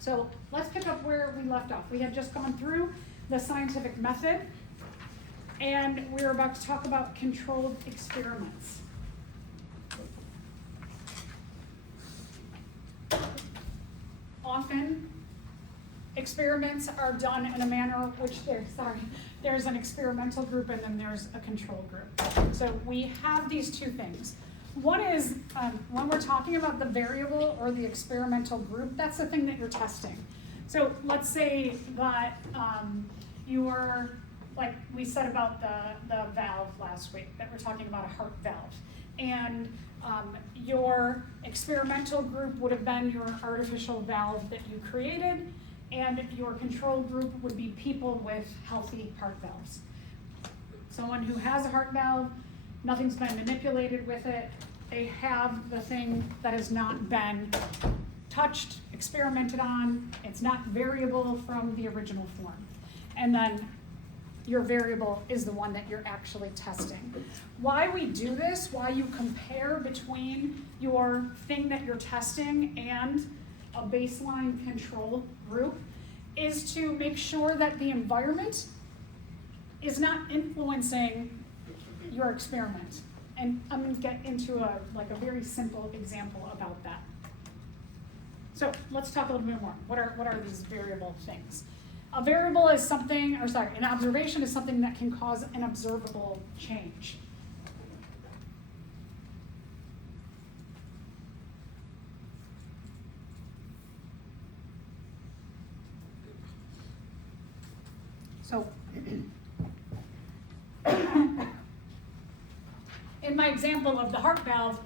So let's pick up where we left off. We had just gone through the scientific method, and we're about to talk about controlled experiments. Often, experiments are done in a manner which there's an experimental group and then there's a control group. So we have these two things. One is when we're talking about the variable or the experimental group, that's the thing that you're testing. So let's say that you're, like we said about the valve last week, that we're talking about a heart valve. And your experimental group would have been your artificial valve that you created, and your control group would be people with healthy heart valves. Someone who has a heart valve, nothing's been manipulated with it, they have the thing that has not been touched, experimented on, it's not variable from the original form. And then your variable is the one that you're actually testing. Why we do this, why you compare between your thing that you're testing and a baseline control group, is to make sure that the environment is not influencing your experiment. And I'm going to get into a very simple example about that. So let's talk a little bit more. What are these variable things? A variable is something, an observation is something that can cause an observable change. So, in my example of the heart valve,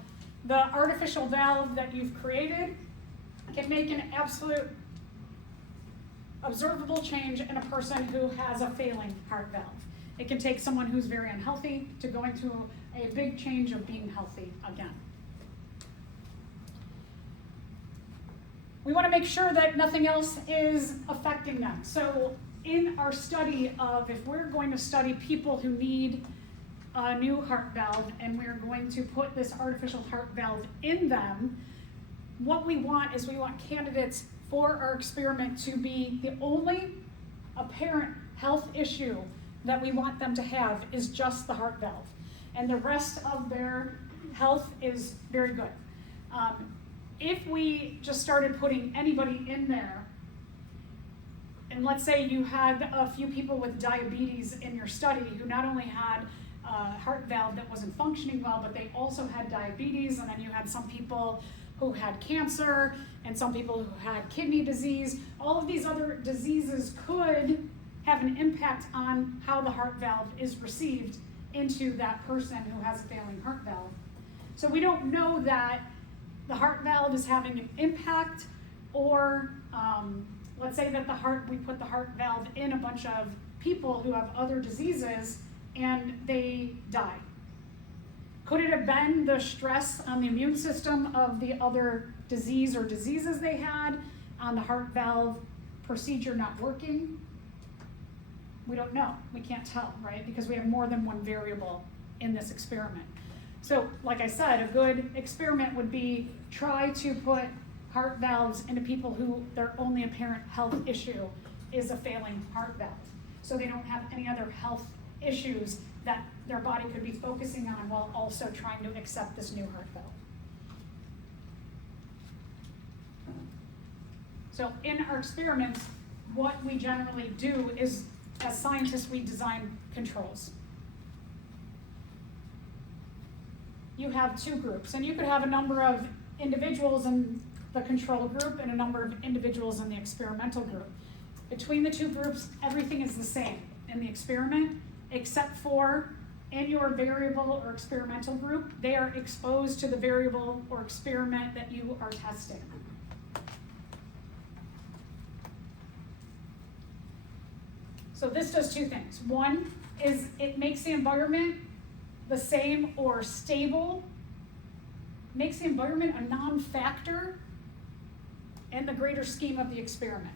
the artificial valve that you've created can make an absolute observable change in a person who has a failing heart valve. It can take someone who's very unhealthy to going through a big change of being healthy again. We want to make sure that nothing else is affecting them. So in our study of, if we're going to study people who need a new heart valve and we're going to put this artificial heart valve in them, what we want is we want candidates for our experiment to be the only apparent health issue that we want them to have is just the heart valve. And the rest of their health is very good. If we just started putting anybody in there, and let's say you had a few people with diabetes in your study who not only had a heart valve that wasn't functioning well, but they also had diabetes, and then you had some people who had cancer, and some people who had kidney disease. All of these other diseases could have an impact on how the heart valve is received into that person who has a failing heart valve. So we don't know that the heart valve is having an impact, or let's say that we put the heart valve in a bunch of people who have other diseases and they die. Could it have been the stress on the immune system of the other disease or diseases they had on the heart valve procedure not working? We don't know. We can't tell, right? Because we have more than one variable in this experiment. So, like I said, a good experiment would be try to put heart valves into people who their only apparent health issue is a failing heart valve. So they don't have any other health issues that their body could be focusing on while also trying to accept this new heart valve. So in our experiments, what we generally do is, as scientists, we design controls. You have two groups, and you could have a number of individuals in the control group and a number of individuals in the experimental group. Between the two groups, everything is the same in the experiment, except for in your variable or experimental group, they are exposed to the variable or experiment that you are testing. So this does two things. One is it makes the environment the same or stable, makes the environment a non-factor in the greater scheme of the experiment.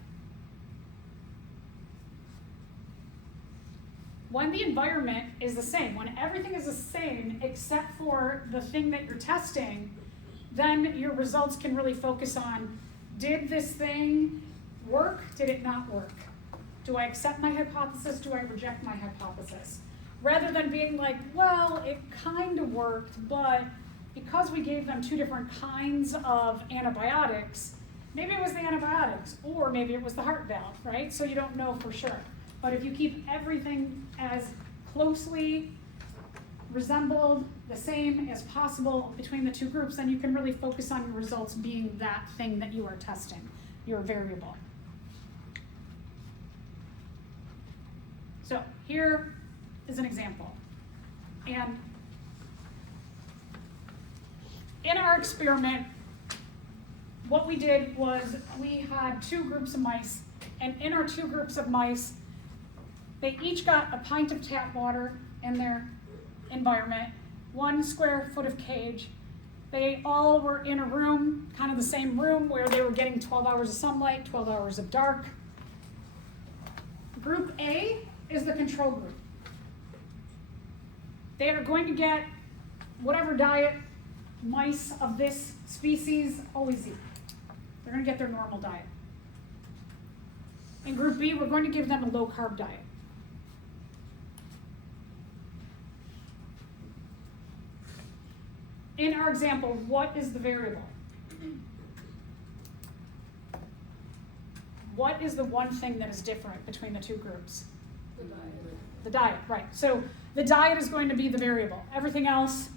When the environment is the same, when everything is the same except for the thing that you're testing, then your results can really focus on, did this thing work? Did it not work? Do I accept my hypothesis? Do I reject my hypothesis? Rather than being like, well, it kind of worked, but because we gave them two different kinds of antibiotics, maybe it was the antibiotics, or maybe it was the heart valve, right? So you don't know for sure. But if you keep everything as closely resembled, the same as possible between the two groups, then you can really focus on your results being that thing that you are testing, your variable. So here is an example. And in our experiment, what we did was we had two groups of mice, and in our two groups of mice, they each got a pint of tap water in their environment, 1 square foot of cage. They all were in a room, kind of the same room, where they were getting 12 hours of sunlight, 12 hours of dark. Group A is the control group. They are going to get whatever diet mice of this species always eat. They're going to get their normal diet. In group B, we're going to give them a low-carb diet. In our example, what is the variable? What is the one thing that is different between the two groups? The diet. The diet, right. So the diet is going to be the variable. Everything else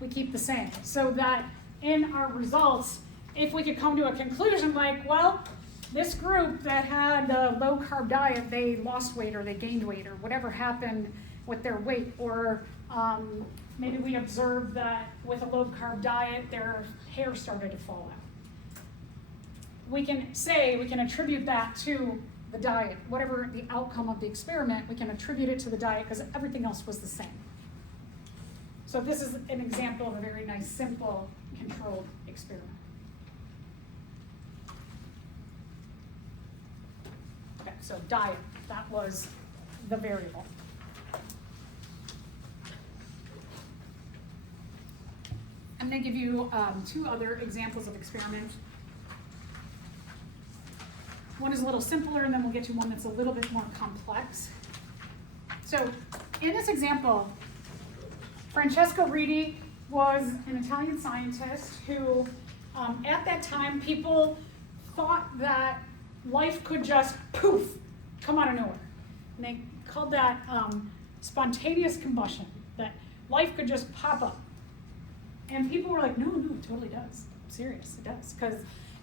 we keep the same. So that in our results, if we could come to a conclusion like, well, this group that had the low-carb diet, they lost weight or they gained weight or whatever happened with their weight, or maybe we observed that with a low-carb diet, their hair started to fall out. We can attribute that to the diet. Whatever the outcome of the experiment, we can attribute it to the diet because everything else was the same. So this is an example of a very nice, simple, controlled experiment. Okay, so diet, that was the variable. I'm going to give you two other examples of experiments. One is a little simpler, and then we'll get to one that's a little bit more complex. So in this example, Francesco Riti was an Italian scientist who, at that time, people thought that life could just poof, come out of nowhere. And they called that spontaneous combustion, that life could just pop up. And people were like, no, it totally does. I'm serious, it does. Because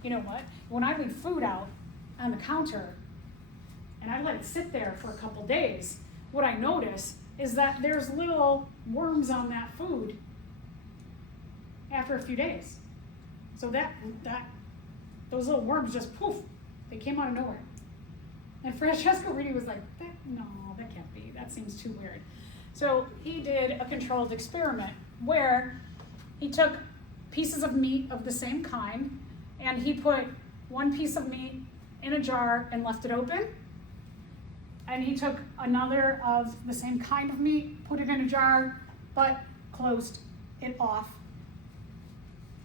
you know what? When I leave food out on the counter and I let it sit there for a couple days, what I notice is that there's little worms on that food after a few days. So those little worms just poof, they came out of nowhere. And Francesco Riti was like, no, that can't be. That seems too weird. So he did a controlled experiment where he took pieces of meat of the same kind, and he put one piece of meat in a jar and left it open. And he took another of the same kind of meat, put it in a jar, but closed it off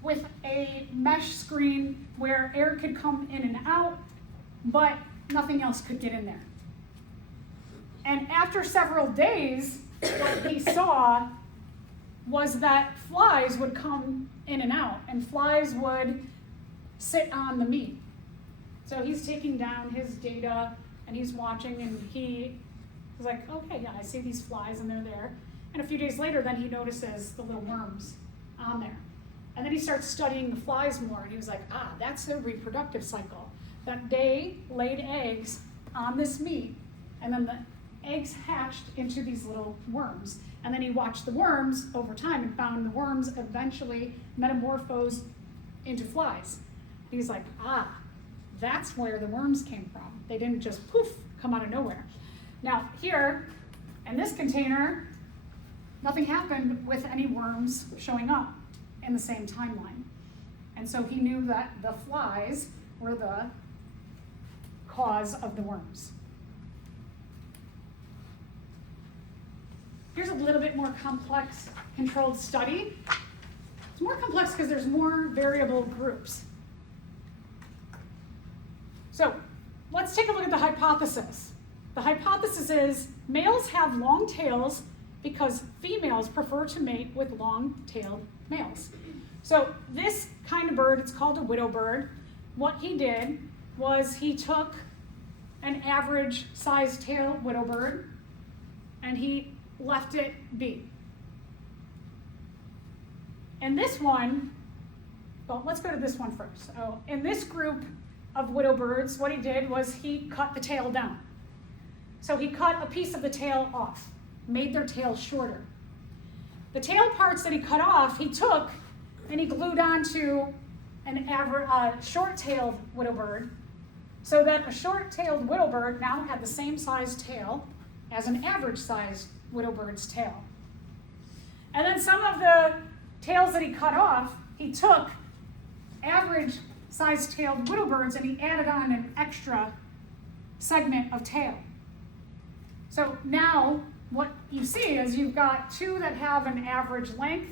with a mesh screen where air could come in and out, but nothing else could get in there. And after several days, what he saw was that flies would come in and out, and flies would sit on the meat. So he's taking down his data, and he's watching, and he was like, okay, yeah, I see these flies, and they're there. And a few days later, then he notices the little worms on there. And then he starts studying the flies more, and he was like, that's their reproductive cycle. That they laid eggs on this meat, and then the eggs hatched into these little worms. And then he watched the worms over time and found the worms eventually metamorphosed into flies. He's like, that's where the worms came from. They didn't just poof, come out of nowhere. Now here, in this container, nothing happened with any worms showing up in the same timeline. And so he knew that the flies were the cause of the worms. Here's a little bit more complex controlled study. It's more complex because there's more variable groups. So let's take a look at the hypothesis. The hypothesis is males have long tails because females prefer to mate with long-tailed males. So this kind of bird, it's called a widow bird. What he did was he took an average sized tail widow bird and he left it be. And this one, well, let's go to this one first. So in this group of widow birds, what he did was he cut the tail down. So he cut a piece of the tail off, made their tail shorter. The tail parts that he cut off, he took and he glued onto an short-tailed widow bird, so that a short-tailed widow bird now had the same size tail as an average-sized widow bird's tail. And then some of the tails that he cut off, he took average-sized tailed widow birds and he added on an extra segment of tail. So now what you see is you've got two that have an average length,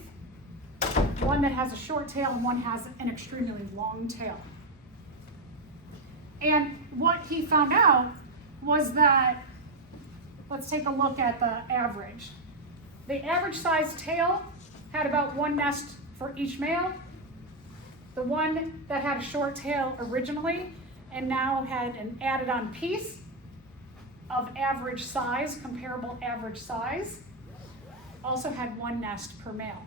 one that has a short tail, and one has an extremely long tail. And what he found out was that, let's take a look at the average. The average size tail had about one nest for each male. The one that had a short tail originally and now had an added on piece of average size, comparable average size, also had one nest per male.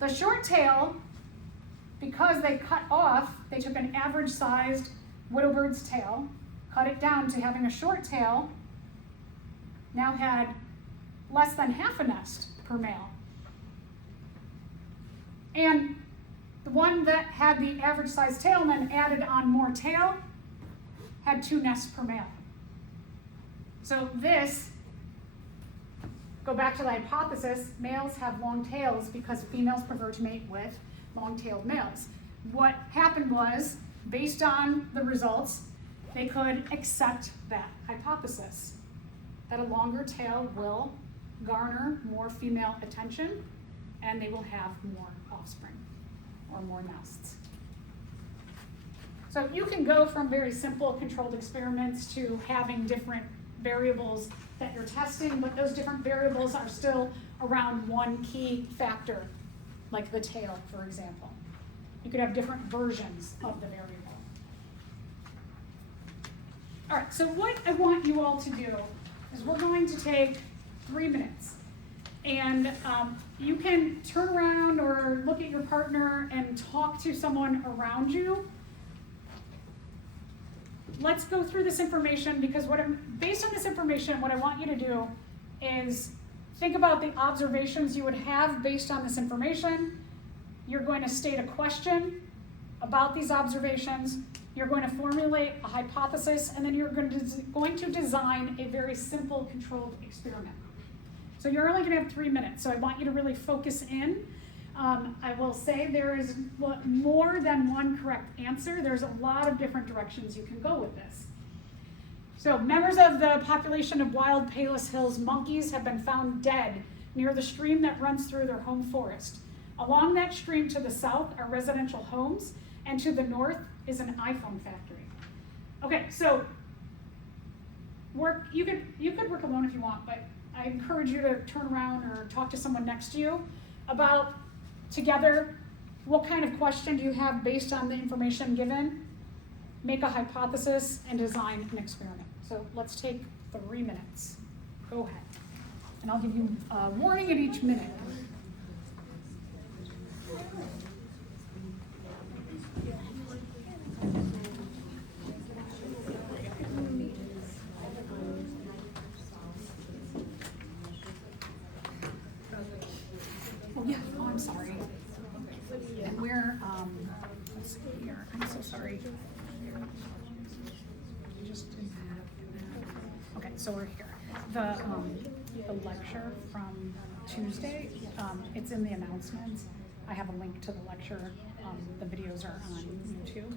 The short tail, because they cut off, they took an average sized widow bird's tail, cut it down to having a short tail, now had less than half a nest per male. And the one that had the average sized tail and then added on more tail had 2 nests per male. So this, go back to the hypothesis, males have long tails because females prefer to mate with long-tailed males. What happened was, based on the results, they could accept that hypothesis, that a longer tail will garner more female attention and they will have more offspring or more nests. So you can go from very simple controlled experiments to having different variables that you're testing, but those different variables are still around one key factor, like the tail, for example. You could have different versions of the variable. All right, so what I want you all to do is we're going to take 3 minutes, and you can turn around or look at your partner and talk to someone around you. Let's go through this information, because based on this information, what I want you to do is think about the observations you would have based on this information. You're going to state a question about these observations. You're going to formulate a hypothesis, and then you're going to design a very simple controlled experiment. So you're only going to have 3 minutes, so I want you to really focus in. I will say there is more than one correct answer. There's a lot of different directions you can go with this. So members of the population of wild Palos Hills monkeys have been found dead near the stream that runs through their home forest. Along that stream to the south are residential homes, and to the north is an iPhone factory. Okay, so you could work alone if you want, but I encourage you to turn around or talk to someone next to you about, together, what kind of question do you have based on the information given? Make a hypothesis and design an experiment. So let's take 3 minutes. Go ahead. And I'll give you a warning at each minute. Oh yeah, oh I'm sorry. And we're, let's see here, I'm so sorry. Okay, so we're here. The lecture from Tuesday, it's in the announcements. I have a link to the lecture. The videos are on YouTube.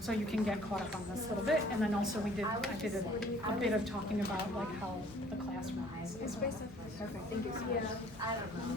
So you can get caught up on this a little bit. And then also I did a bit of talking about like how the classroom is. Perfect, thank you so much. I don't know.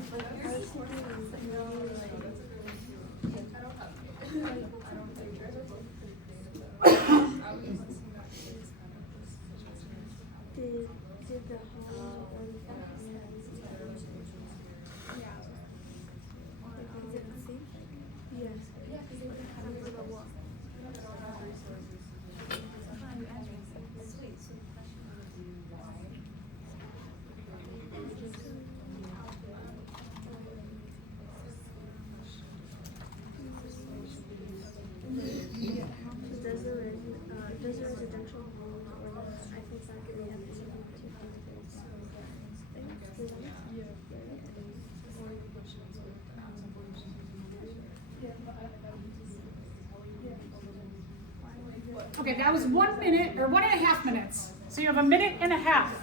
Okay, that was 1 minute, or 1.5 minutes. So you have a minute and a half.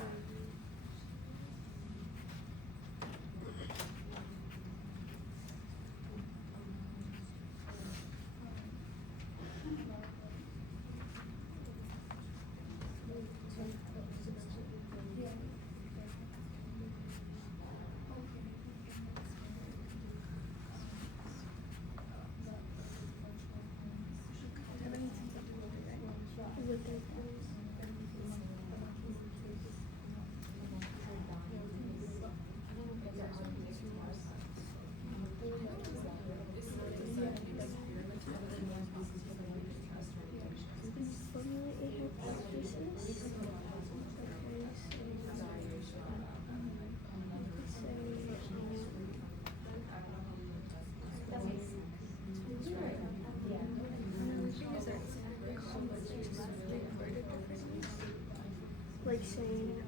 Like saying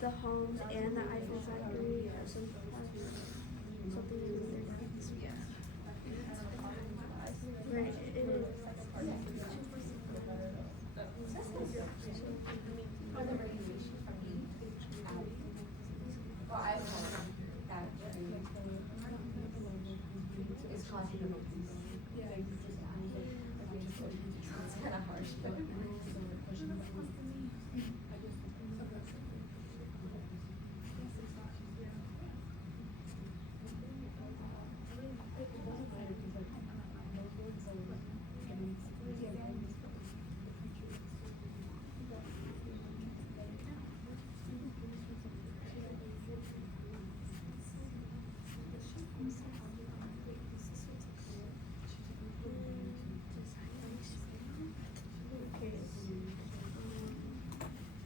the homes and the Eiffel factory have something to do with their names. Yeah. Right. It is. It's causing the monkeys. It's kind of harsh, but.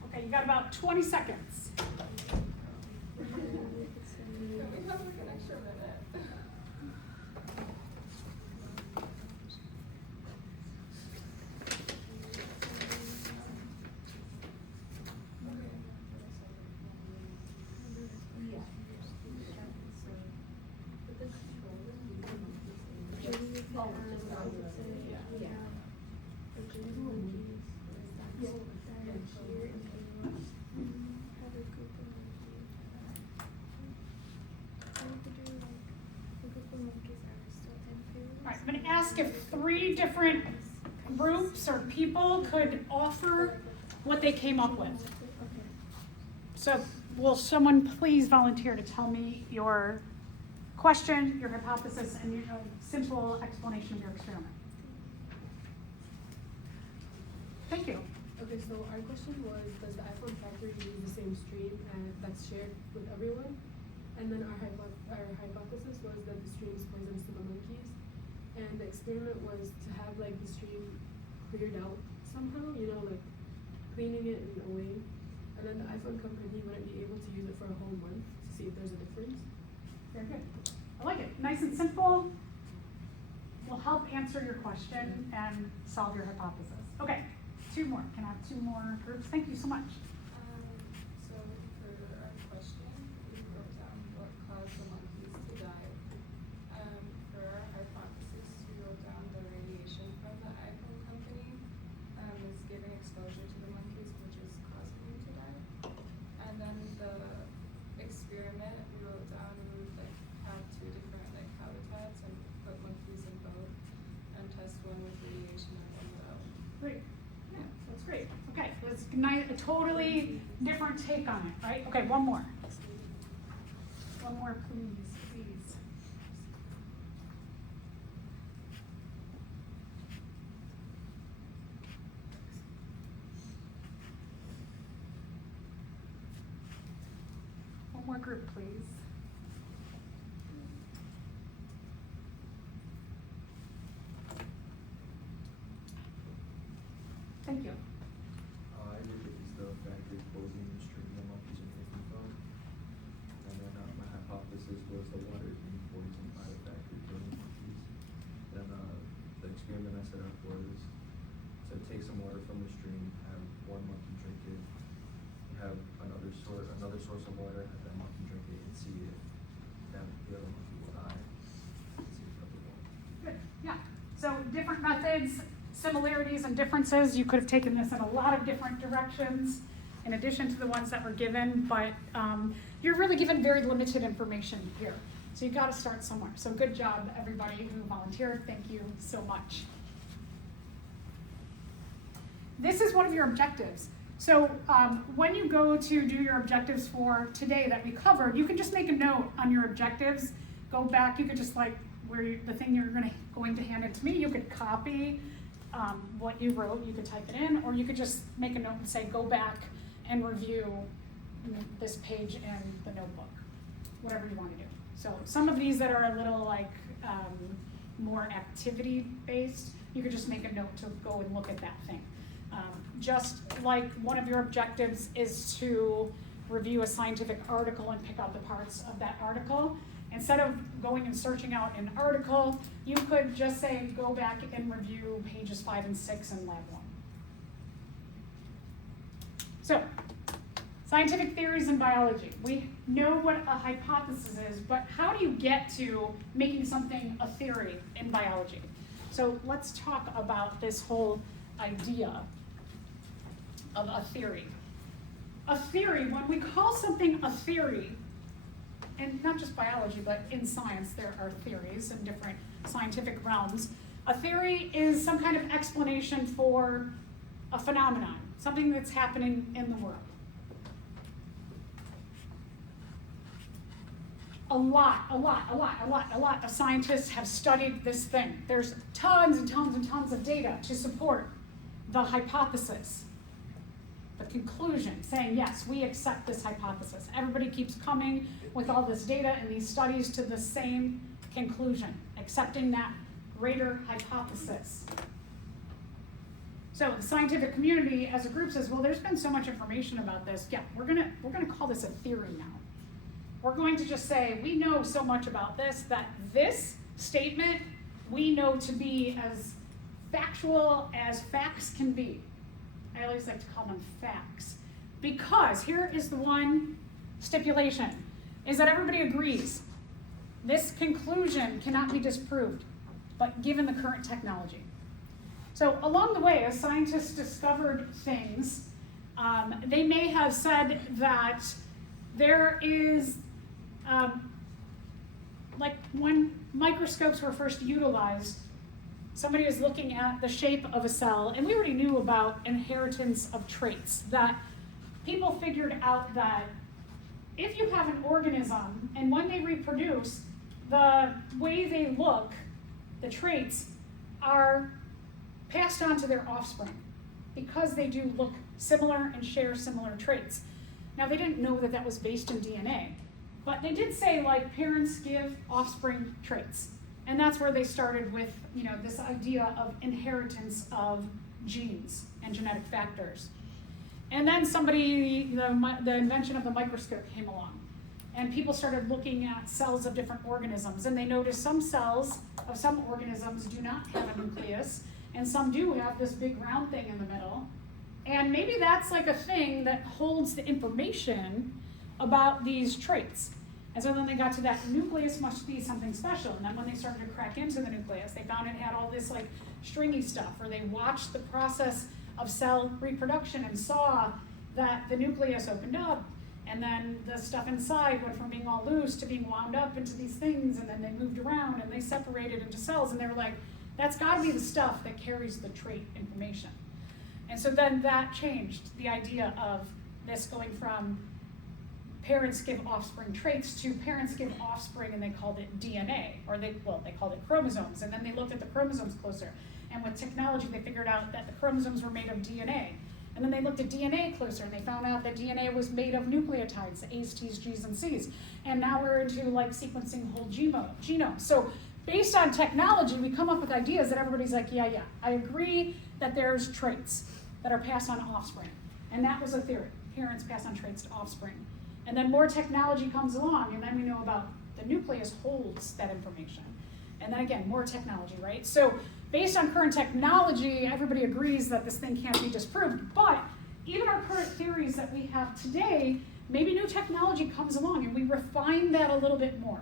Okay, you got about 20 seconds. We have like an extra minute. All right, I'm going to ask if 3 different groups or people could offer what they came up with. So will someone please volunteer to tell me your question, your hypothesis, and your simple explanation of your experiment? Thank you. Okay, so our question was, does the iPhone factory use the same stream and that's shared with everyone? And then our hypothesis was that the stream is poisonous to the monkeys. And the experiment was to have like the stream cleared out somehow, you know, like cleaning it in a way. And then the iPhone company wouldn't be able to use it for a whole month to see if there's a difference. Very good. I like it. Nice and simple. Will help answer your question and solve your hypothesis. Okay, 2 more. Can I have 2 more groups? Thank you so much. So for our question, we wrote down what caused the monkeys to die. For our hypothesis, we wrote down the radiation from the iPhone company is giving exposure to the monkeys, which is causing them to die. And then the experiment, we wrote down we would like have 2 different like habitats and put monkeys in both and test one with radiation and one without. Great. Yeah, that's great. Okay, that's a totally different take on it, right? Okay, 1 more. 1 more, please, please. One more group, please. Thank you. I believe it's the factory closing the stream the monkeys are taking from. And then my hypothesis was the water being poisoned by the factory killing monkeys. Then the experiment I set up was to take some water from the stream, have 1 monkey drink it, and have another source of water, have that monkey drink it and see if that the other monkey will die. And see if that will. Good, yeah. So different methods, similarities and differences. You could have taken this in a lot of different directions in addition to the ones that were given, but you're really given very limited information here. So you gotta start somewhere. So good job, everybody who volunteered. Thank you so much. This is one of your objectives. So when you go to do your objectives for today that we covered, you can just make a note on your objectives. Go back, you could just like, the thing you're going to hand it to me, you could copy what you wrote, you could type it in, or you could just make a note and say, go back and review this page in the notebook, whatever you want to do. So some of these that are a little like more activity based, you could just make a note to go and look at that thing. Just like one of your objectives is to review a scientific article and pick out the parts of that article. Instead of going and searching out an article, you could just say, go back and review pages 5 and 6 in Lab 1. So, scientific theories in biology. We know what a hypothesis is, but how do you get to making something a theory in biology? So let's talk about this whole idea of a theory. A theory, when we call something a theory, and not just biology, but in science, there are theories in different scientific realms. A theory is some kind of explanation for a phenomenon, something that's happening in the world. A lot of scientists have studied this thing. There's tons and tons and tons of data to support the hypothesis, the conclusion, saying, yes, we accept this hypothesis. Everybody keeps coming with all this data and these studies to the same conclusion, accepting that greater hypothesis. So the scientific community as a group says, well, there's been so much information about this. Yeah, we're gonna call this a theory now. We're going to just say, we know so much about this that this statement we know to be as factual as facts can be. I always like to call them facts. Because here is the one stipulation, is that everybody agrees this conclusion cannot be disproved, but given the current technology. So along the way, as scientists discovered things, they may have said that there is, like when microscopes were first utilized, somebody was looking at the shape of a cell, and we already knew about inheritance of traits, that people figured out that if you have an organism, and when they reproduce, the way they look, the traits, are passed on to their offspring, because they do look similar and share similar traits. Now, they didn't know that that was based in DNA, but they did say, like, parents give offspring traits. And that's where they started with, this idea of inheritance of genes and genetic factors. And then the invention of the microscope came along. And people started looking at cells of different organisms. And they noticed some cells of some organisms do not have a nucleus, and some do have this big round thing in the middle. And maybe that's like a thing that holds the information about these traits. And so then they got to that nucleus must be something special. And then when they started to crack into the nucleus, they found it had all this like stringy stuff, or they watched the process of cell reproduction and saw that the nucleus opened up, and then the stuff inside went from being all loose to being wound up into these things, and then they moved around and they separated into cells, and they were like, that's gotta be the stuff that carries the trait information. And so then that changed the idea of this going from parents give offspring traits to parents give offspring, and they called it DNA, or they called it chromosomes, and then they looked at the chromosomes closer. And with technology, they figured out that the chromosomes were made of DNA. And then they looked at DNA closer, and they found out that DNA was made of nucleotides, A's, T's, G's, and C's. And now we're into like sequencing whole genome. So based on technology, we come up with ideas that everybody's like, yeah, I agree that there's traits that are passed on offspring. And that was a theory. Parents pass on traits to offspring. And then more technology comes along, and then we know about the nucleus holds that information. And then again, more technology, right? So based on current technology, everybody agrees that this thing can't be disproved. But even our current theories that we have today, maybe new technology comes along and we refine that a little bit more.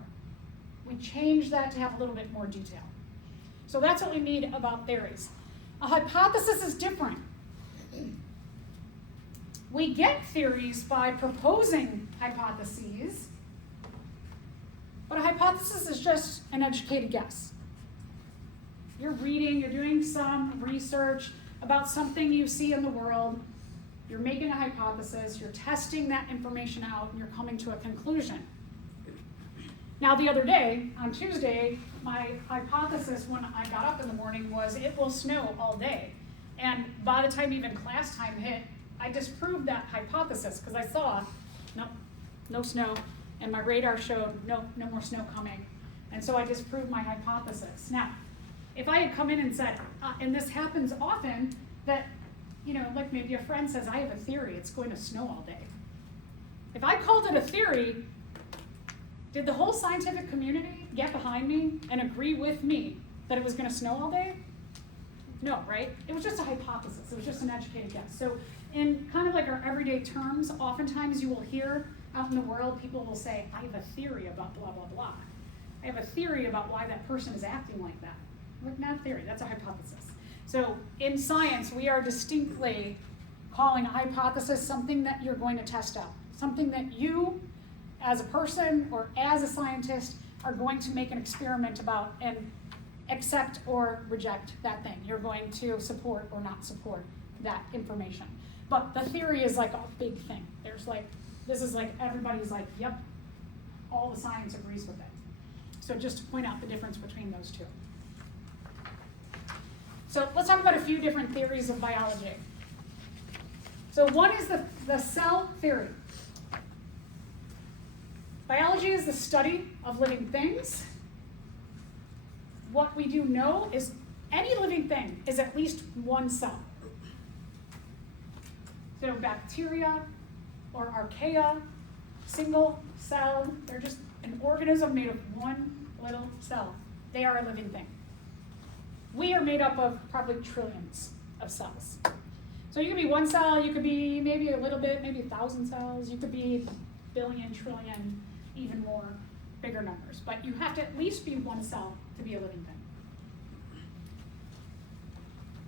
We change that to have a little bit more detail. So that's what we mean about theories. A hypothesis is different. We get theories by proposing hypotheses, but a hypothesis is just an educated guess. You're reading, you're doing some research about something you see in the world, you're making a hypothesis, you're testing that information out, and you're coming to a conclusion. Now, the other day, on Tuesday, my hypothesis when I got up in the morning was it will snow all day. And by the time even class time hit, I disproved that hypothesis because I saw, no snow, and my radar showed no more snow coming. And so I disproved my hypothesis. Now, if I had come in and said, and this happens often, that, like maybe a friend says, I have a theory, it's going to snow all day. If I called it a theory, did the whole scientific community get behind me and agree with me that it was going to snow all day? No, right? It was just a hypothesis. It was just an educated guess. So in kind of like our everyday terms, oftentimes you will hear out in the world, people will say, I have a theory about blah, blah, blah. I have a theory about why that person is acting like that. Like, not a theory, that's a hypothesis. So in science, we are distinctly calling a hypothesis something that you're going to test out, something that you, as a person or as a scientist, are going to make an experiment about and accept or reject that thing. You're going to support or not support that information. But the theory is like a big thing. This is like everybody's like, yep, all the science agrees with it. So just to point out the difference between those two. So let's talk about a few different theories of biology. So one is the cell theory. Biology is the study of living things. What we do know is any living thing is at least one cell. So bacteria or archaea, single cell, they're just an organism made of one little cell. They are a living thing. We are made up of probably trillions of cells. So you could be one cell, you could be maybe a little bit, maybe 1,000 cells, you could be billion, trillion, even more, bigger numbers. But you have to at least be one cell to be a living thing.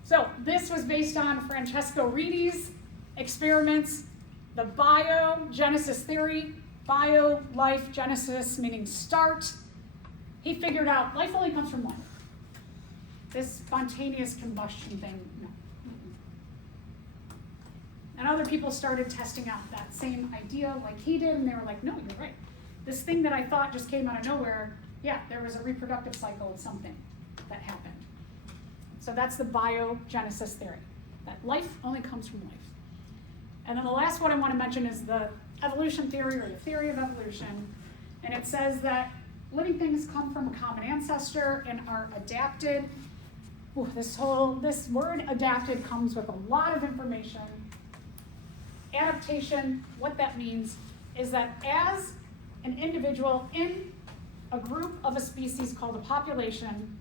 So this was based on Francesco Redi's experiments, the biogenesis theory, bio, life, genesis, meaning start. He figured out life only comes from life. This spontaneous combustion thing, no. And other people started testing out that same idea like he did, and they were like, no, you're right. This thing that I thought just came out of nowhere, yeah, there was a reproductive cycle of something that happened. So that's the biogenesis theory, that life only comes from life. And then the last one I want to mention is the evolution theory, or the theory of evolution. And it says that living things come from a common ancestor and are adapted. Ooh, this word adapted comes with a lot of information. Adaptation, what that means is that as an individual in a group of a species called a population,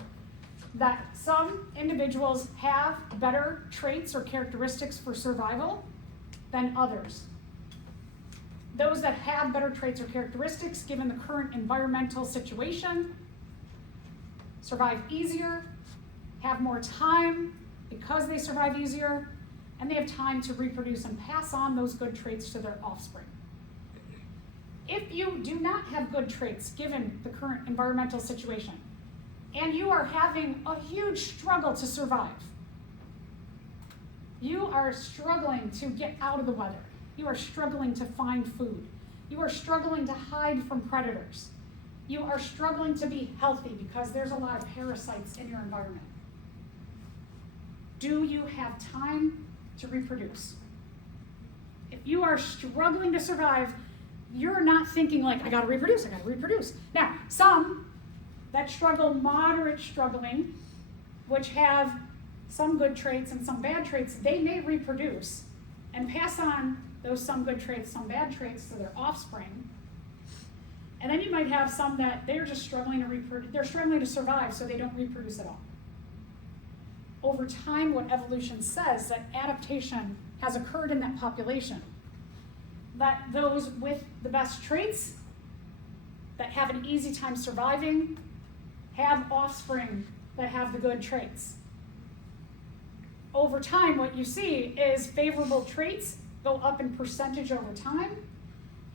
that some individuals have better traits or characteristics for survival than others. Those that have better traits or characteristics given the current environmental situation survive easier, have more time because they survive easier, and they have time to reproduce and pass on those good traits to their offspring. If you do not have good traits given the current environmental situation, and you are having a huge struggle to survive, you are struggling to get out of the weather, you are struggling to find food, you are struggling to hide from predators, you are struggling to be healthy because there's a lot of parasites in your environment. Do you have time to reproduce? If you are struggling to survive, you're not thinking like, I gotta reproduce. Now, some that struggle, moderate struggling, which have some good traits and some bad traits, they may reproduce and pass on those some good traits, some bad traits to their offspring. And then you might have some that they're just struggling to survive, so they don't reproduce at all. Over time, what evolution says, that adaptation has occurred in that population. That those with the best traits, that have an easy time surviving, have offspring that have the good traits. Over time, what you see is favorable traits go up in percentage over time,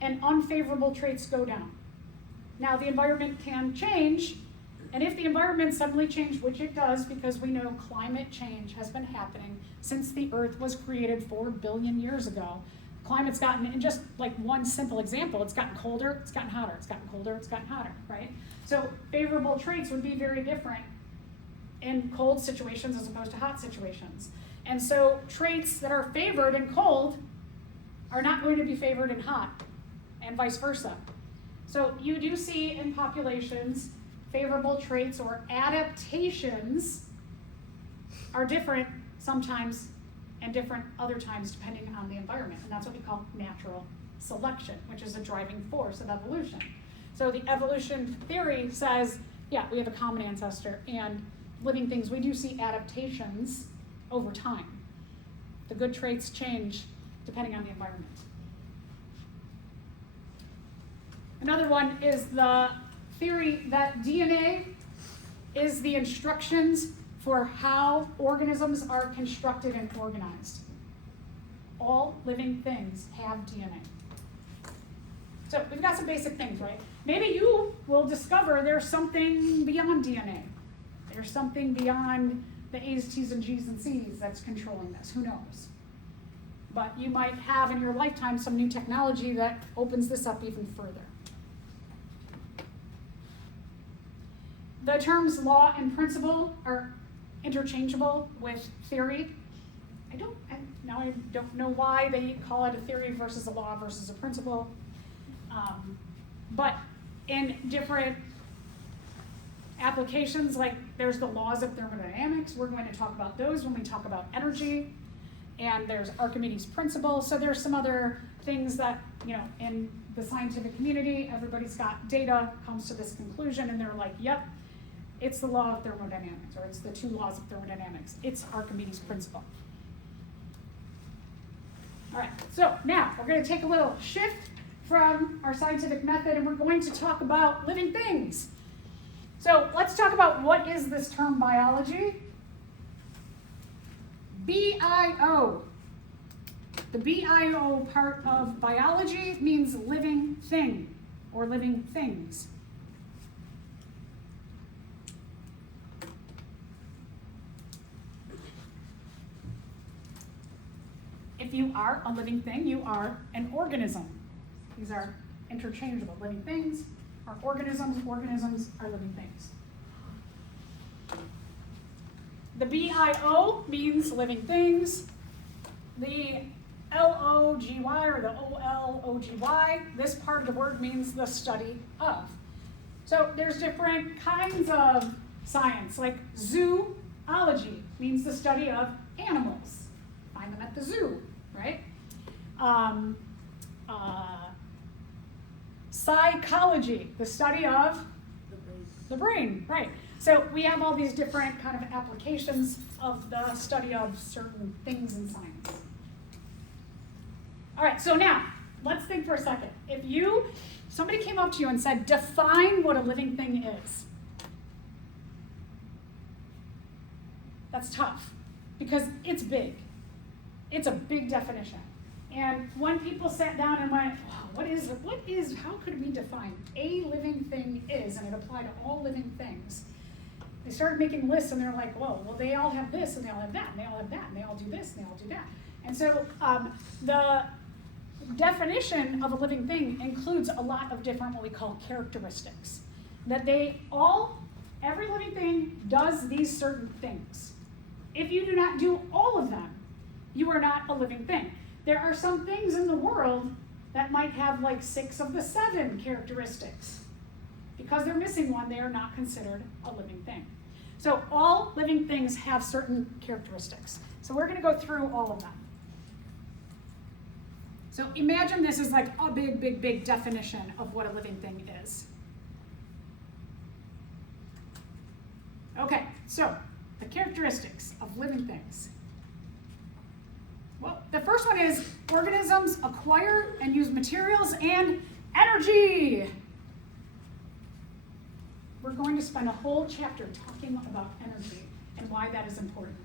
and unfavorable traits go down. Now, the environment can change, and if the environment suddenly changed, which it does because we know climate change has been happening since the Earth was created 4 billion years ago. Climate's gotten, in just like one simple example, it's gotten colder, it's gotten hotter, it's gotten colder, it's gotten hotter, right? So favorable traits would be very different in cold situations as opposed to hot situations. And so traits that are favored in cold are not going to be favored in hot, and vice versa. So you do see in populations favorable traits or adaptations are different sometimes and different other times depending on the environment. And that's what we call natural selection, which is a driving force of evolution. So the evolution theory says, yeah, we have a common ancestor, and living things, we do see adaptations over time. The good traits change depending on the environment. Another one is the theory that DNA is the instructions for how organisms are constructed and organized. All living things have DNA. So we've got some basic things, right? Maybe you will discover there's something beyond DNA. There's something beyond the A's, T's, and G's, and C's that's controlling this. Who knows? But you might have in your lifetime some new technology that opens this up even further. The terms law and principle are interchangeable with theory. I don't know why they call it a theory versus a law versus a principle. But in different applications, like there's the laws of thermodynamics, we're going to talk about those when we talk about energy. And there's Archimedes' principle. So there's some other things that, in the scientific community, everybody's got data, comes to this conclusion, and they're like, yep, it's the law of thermodynamics, or it's the 2 laws of thermodynamics. It's Archimedes' principle. All right, so now we're going to take a little shift from our scientific method, and we're going to talk about living things. So let's talk about what is this term biology. BIO. The BIO part of biology means living thing or living things. If you are a living thing, you are an organism. These are interchangeable. Living things are organisms. Organisms are living things. The BIO means living things. The LOGY or the OLOGY, this part of the word means the study of. So there's different kinds of science, like zoology means the study of animals. Find them at the zoo, right? Psychology, the study of the brain, right? So we have all these different kind of applications of the study of certain things in science. All right, so now let's think for a second. If somebody came up to you and said, define what a living thing is. That's tough because it's big. It's a big definition. And when people sat down and went, how could we define a living thing is, and it applied to all living things, they started making lists and they're like, well, they all have this and they all have that and they all have that and they all do this and they all do that. And so the definition of a living thing includes a lot of different what we call characteristics. That every living thing does these certain things. If you do not do all of them, you are not a living thing. There are some things in the world that might have like 6 of the 7 characteristics. Because they're missing one, they are not considered a living thing. So all living things have certain characteristics. So we're going to go through all of them. So imagine this is like a big, big, big definition of what a living thing is. Okay, so the characteristics of living things. Well, the first one is organisms acquire and use materials and energy. We're going to spend a whole chapter talking about energy and why that is important.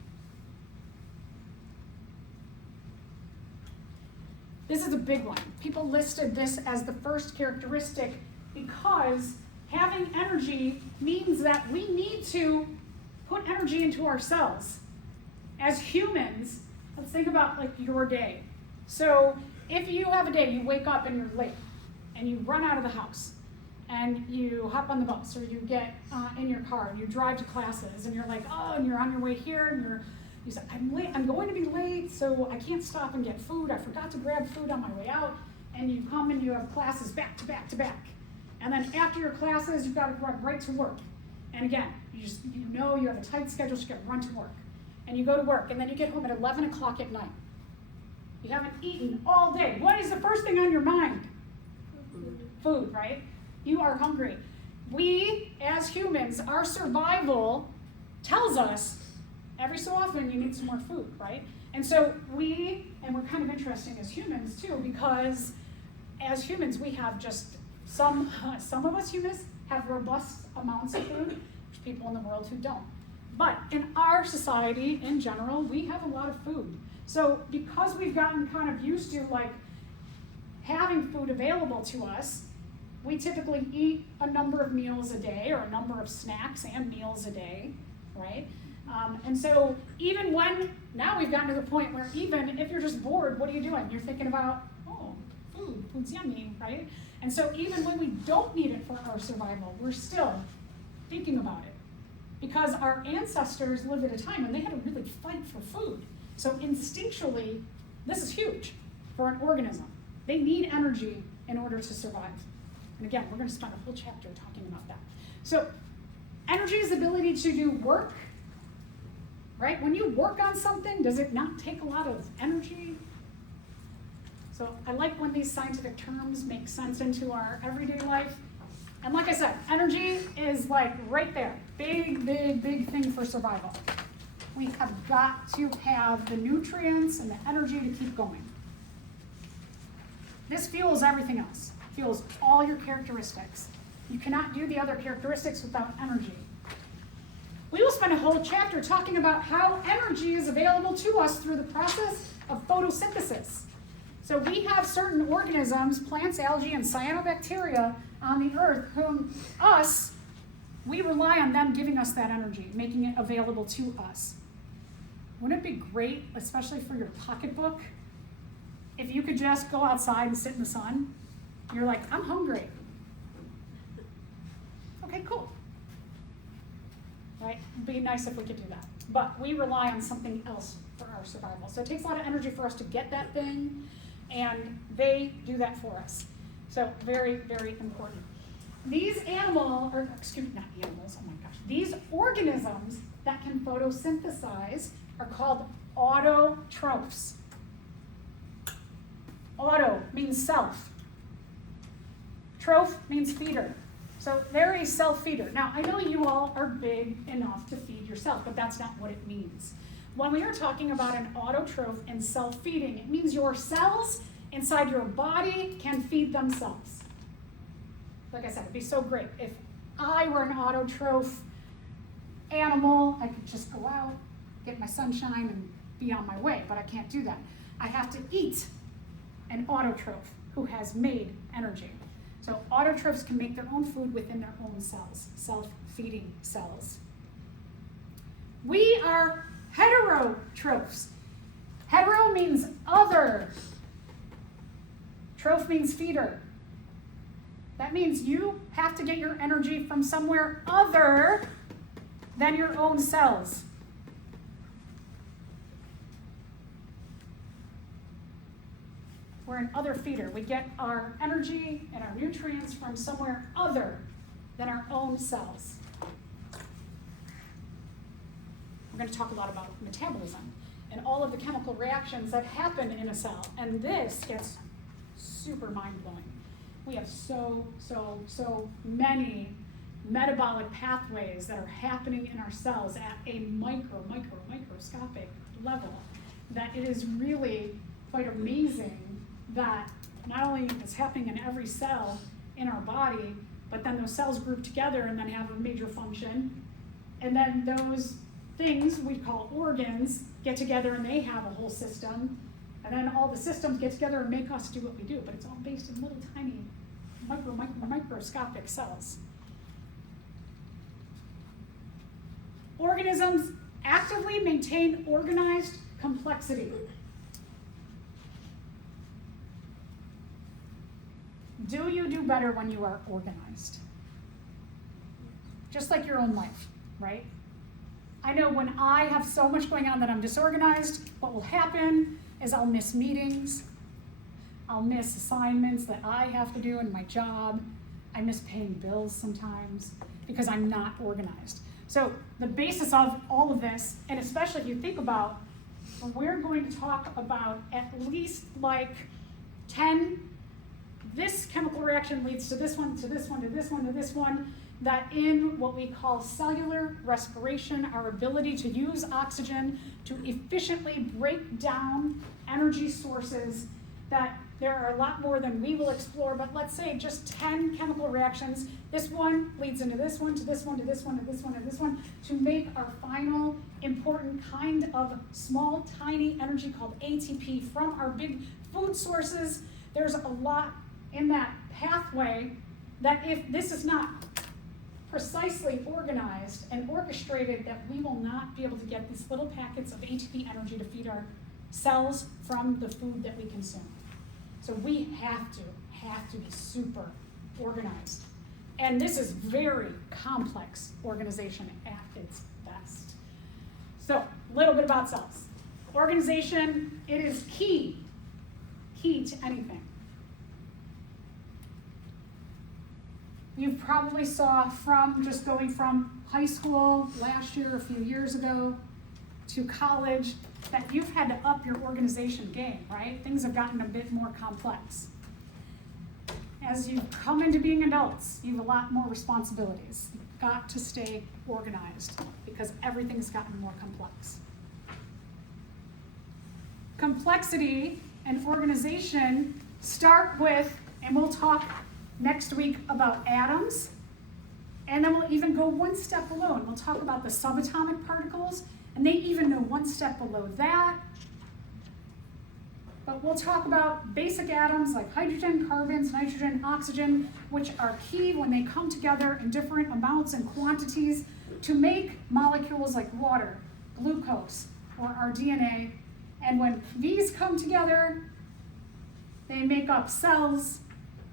This is a big one. People listed this as the first characteristic because having energy means that we need to put energy into our cells. As humans, let's think about like your day. So if you have a day, you wake up and you're late, and you run out of the house, and you hop on the bus, or you get in your car, and you drive to classes, and you're like, oh, and you're on your way here, and you say, I'm late, I'm going to be late, so I can't stop and get food. I forgot to grab food on my way out, and you come and you have classes back to back to back. And then after your classes, you've got to run right to work. And again, you know you have a tight schedule, so you got to run to work. And you go to work, and then you get home at 11 o'clock at night. You haven't eaten all day. What is the first thing on your mind? Food, right? You are hungry. We, as humans, our survival tells us every so often you need some more food, right? And so we're kind of interesting as humans too, because as humans we have just some of us humans have robust amounts of food. There's people in the world who don't. But in our society in general, we have a lot of food. So because we've gotten kind of used to like having food available to us, we typically eat a number of meals a day or a number of snacks and meals a day, right? And so even when, now we've gotten to the point where even if you're just bored, what are you doing? You're thinking about, oh, food's yummy, right? And so even when we don't need it for our survival, we're still thinking about it. Because our ancestors lived at a time when they had to really fight for food. So instinctually, this is huge for an organism. They need energy in order to survive. And again, we're going to spend a whole chapter talking about that. So energy is the ability to do work, right? When you work on something, does it not take a lot of energy? So I like when these scientific terms make sense into our everyday life. And like I said, energy is like right there. Big, big, big thing for survival. We have got to have the nutrients and the energy to keep going. This fuels everything else. Fuels all your characteristics. You cannot do the other characteristics without energy. We will spend a whole chapter talking about how energy is available to us through the process of photosynthesis. So we have certain organisms, plants, algae, and cyanobacteria on the earth, whom we rely on them giving us that energy, making it available to us. Wouldn't it be great, especially for your pocketbook, if you could just go outside and sit in the sun? You're like, I'm hungry. Okay, cool. Right? It'd be nice if we could do that. But we rely on something else for our survival. So it takes a lot of energy for us to get that thing, and they do that for us. So very, very important. These not animals, oh my gosh. These organisms that can photosynthesize are called autotrophs. Auto means self. Troph means feeder. So they're a self-feeder. Now, I know you all are big enough to feed yourself, but that's not what it means. When we are talking about an autotroph and self-feeding, it means your cells inside your body can feed themselves. Like I said, it'd be so great. If I were an autotroph animal, I could just go out, get my sunshine, and be on my way, but I can't do that. I have to eat an autotroph who has made energy. So autotrophs can make their own food within their own cells, self-feeding cells. We are heterotrophs. Hetero means other. Troph means feeder. That means you have to get your energy from somewhere other than your own cells. We're an other feeder. We get our energy and our nutrients from somewhere other than our own cells. We're going to talk a lot about metabolism and all of the chemical reactions that happen in a cell. And this gets super mind-blowing. We have so many metabolic pathways that are happening in our cells at a microscopic level that it is really quite amazing that not only is happening in every cell in our body, but then those cells group together and then have a major function. And then those things we call organs get together and they have a whole system. And then all the systems get together and make us do what we do. But it's all based in little tiny microscopic cells. Organisms actively maintain organized complexity. Do you do better when you are organized? Just like your own life, right? I know when I have so much going on that I'm disorganized, what will happen is I'll miss meetings, I'll miss assignments that I have to do in my job, I miss paying bills sometimes because I'm not organized. So the basis of all of this, and especially if you think about, we're going to talk about at least like 10, this chemical reaction leads to this one, to this one, to this one, to this one, that in what we call cellular respiration, our ability to use oxygen to efficiently break down energy sources, that there are a lot more than we will explore, but let's say just 10 chemical reactions. This one leads into this one, to this one, to this one, to this one, to this one, to make our final important kind of small, tiny energy called ATP from our big food sources. There's a lot in that pathway that if this is not precisely organized and orchestrated, that we will not be able to get these little packets of ATP energy to feed our cells from the food that we consume. So we have to be super organized. And this is very complex organization at its best. So a little bit about cells. Organization, it is key to anything. You probably saw from just going from high school last year, a few years ago, to college, that you've had to up your organization game, right? Things have gotten a bit more complex. As you come into being adults, you have a lot more responsibilities. You've got to stay organized because everything's gotten more complex. Complexity and organization start with, and we'll talk next week about atoms, and then we'll even go one step below and we'll talk about the subatomic particles, and they even know one step below that. But we'll talk about basic atoms like hydrogen, carbons, nitrogen, oxygen, which are key when they come together in different amounts and quantities to make molecules like water, glucose, or our DNA. And when these come together, they make up cells.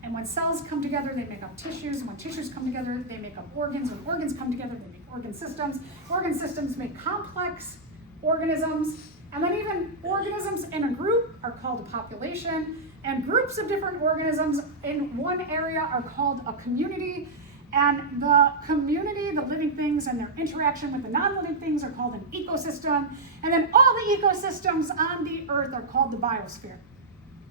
And when cells come together, they make up tissues. And when tissues come together, they make up organs. When organs come together, they make organ systems. Organ systems make complex organisms. And then even organisms in a group are called a population. And groups of different organisms in one area are called a community. And the community, the living things, and their interaction with the non-living things are called an ecosystem. And then all the ecosystems on the earth are called the biosphere.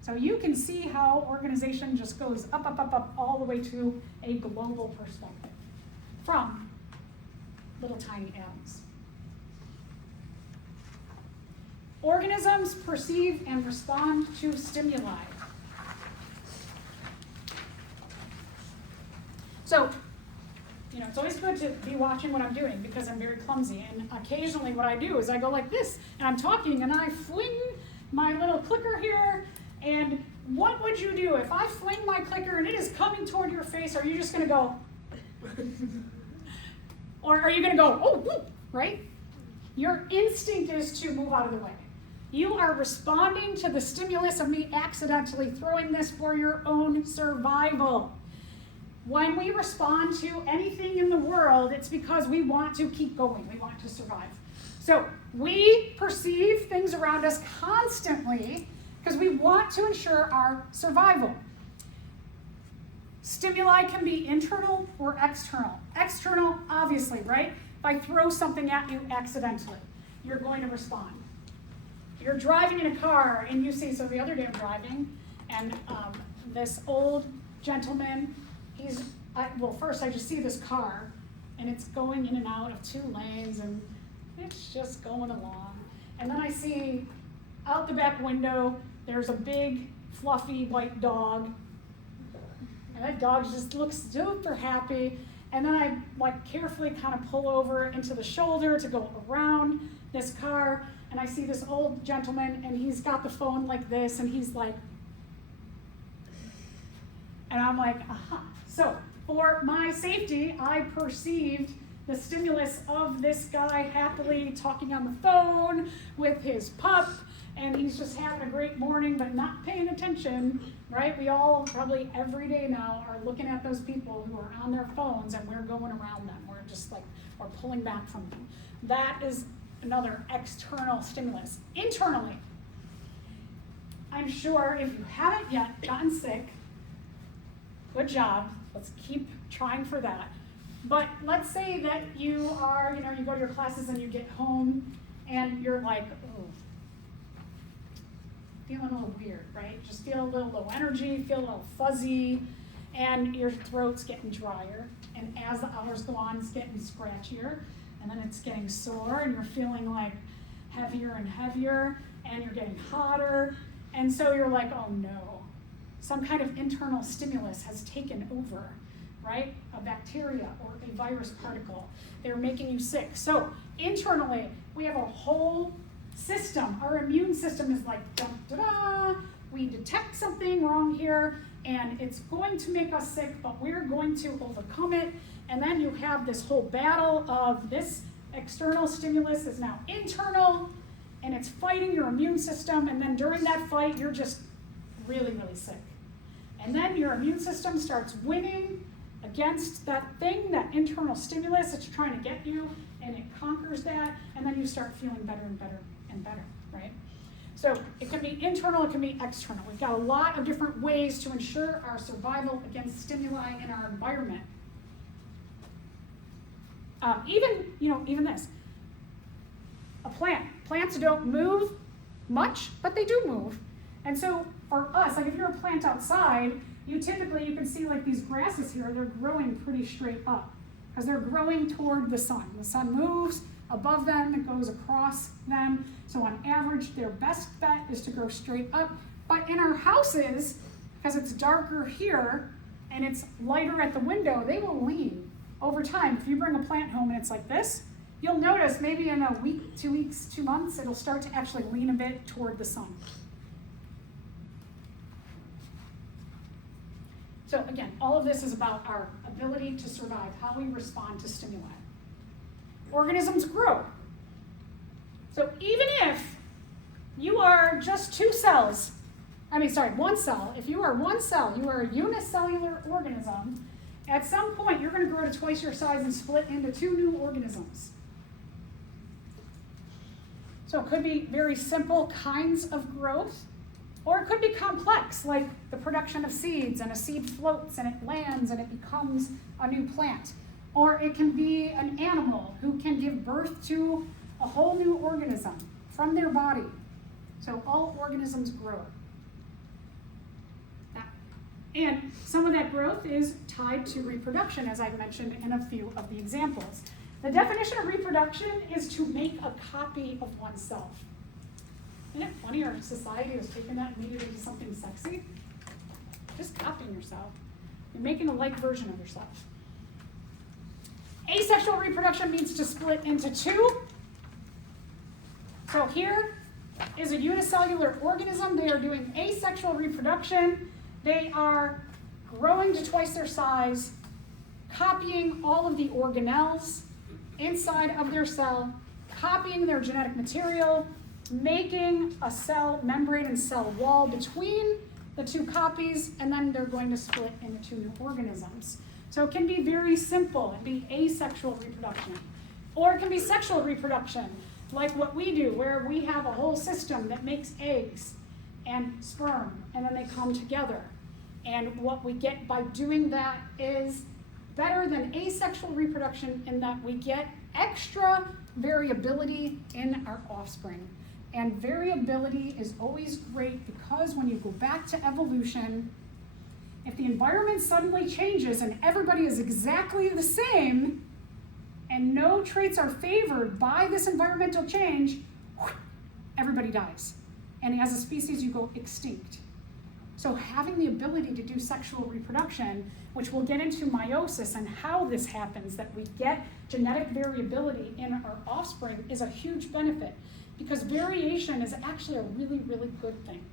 So you can see how organization just goes up, up, up, up, all the way to a global perspective from little tiny atoms. Organisms perceive and respond to stimuli. So, it's always good to be watching what I'm doing because I'm very clumsy. And occasionally what I do is I go like this, and I'm talking, and I fling my little clicker here. And what would you do if I fling my clicker and it is coming toward your face? Are you just going to go? Or are you going to go, oh, whoop, right? Your instinct is to move out of the way. You are responding to the stimulus of me accidentally throwing this for your own survival. When we respond to anything in the world, it's because we want to keep going. We want to survive. So we perceive things around us constantly because we want to ensure our survival. Stimuli can be internal or external. External, obviously, right? If I throw something at you accidentally, you're going to respond. You're driving in a car and you see, so the other day I'm driving, and this old gentleman, first I just see this car, and it's going in and out of 2 lanes, and it's just going along. And then I see out the back window there's a big, fluffy white dog, and that dog just looks super happy. And then I like carefully kind of pull over into the shoulder to go around this car, and I see this old gentleman, and he's got the phone like this, and he's like, and I'm like, aha. So for my safety, I perceived the stimulus of this guy happily talking on the phone with his pup, and he's just having a great morning but not paying attention, right? We all probably every day now are looking at those people who are on their phones, and we're going around them. We're just like, we're pulling back from them. That is another external stimulus. Internally, I'm sure if you haven't yet gotten sick, good job. Let's keep trying for that. But let's say that you are, you go to your classes and you get home and you're like, oh, feeling a little weird, right? Just feel a little low energy, feel a little fuzzy, and your throat's getting drier. And as the hours go on, it's getting scratchier, and then it's getting sore, and you're feeling like heavier and heavier, and you're getting hotter. And so you're like, oh no, some kind of internal stimulus has taken over, right? A bacteria or a virus particle. They're making you sick. So internally, we have a whole system. Our immune system is like, dun, da, da. We detect something wrong here, and it's going to make us sick, but we're going to overcome it. And then you have this whole battle of this external stimulus is now internal, and it's fighting your immune system, and then during that fight, you're just really, really sick. And then your immune system starts winning against that thing, that internal stimulus that's trying to get you, and it conquers that, and then you start feeling better and better and better, right? So it can be internal, it can be external. We've got a lot of different ways to ensure our survival against stimuli in our environment. Even this. A plant. Plants don't move much, but they do move. And so for us, like if you're a plant outside, you can see like these grasses here, they're growing pretty straight up because they're growing toward the sun. The sun moves above them, it goes across them. So on average, their best bet is to grow straight up. But in our houses, because it's darker here and it's lighter at the window, they will lean over time. If you bring a plant home and it's like this, you'll notice maybe in a week, 2 weeks, 2 months, it'll start to actually lean a bit toward the sun. So again, all of this is about our ability to survive, how we respond to stimuli. Organisms grow. So even if you are just one cell, if you are one cell, you are a unicellular organism, at some point you're going to grow to twice your size and split into 2 new organisms. So it could be very simple kinds of growth, or it could be complex, like the production of seeds, and a seed floats and it lands and it becomes a new plant. Or it can be an animal who can give birth to a whole new organism from their body. So all organisms grow. And some of that growth is tied to reproduction, as I've mentioned in a few of the examples. The definition of reproduction is to make a copy of oneself. Isn't it funny our society has taken that and made it into something sexy? Just copying yourself. You're making a like version of yourself. Asexual reproduction means to split into 2. So here is a unicellular organism. They are doing asexual reproduction. They are growing to twice their size, copying all of the organelles inside of their cell, copying their genetic material, making a cell membrane and cell wall between the 2 copies, and then they're going to split into 2 new organisms. So it can be very simple and be asexual reproduction. Or it can be sexual reproduction, like what we do, where we have a whole system that makes eggs and sperm, and then they come together. And what we get by doing that is better than asexual reproduction in that we get extra variability in our offspring. And variability is always great because when you go back to evolution, if the environment suddenly changes and everybody is exactly the same and no traits are favored by this environmental change, everybody dies. and as a species you go extinct. So having the ability to do sexual reproduction, which we'll get into meiosis and how this happens, that we get genetic variability in our offspring, is a huge benefit, because variation is actually a really, really good thing.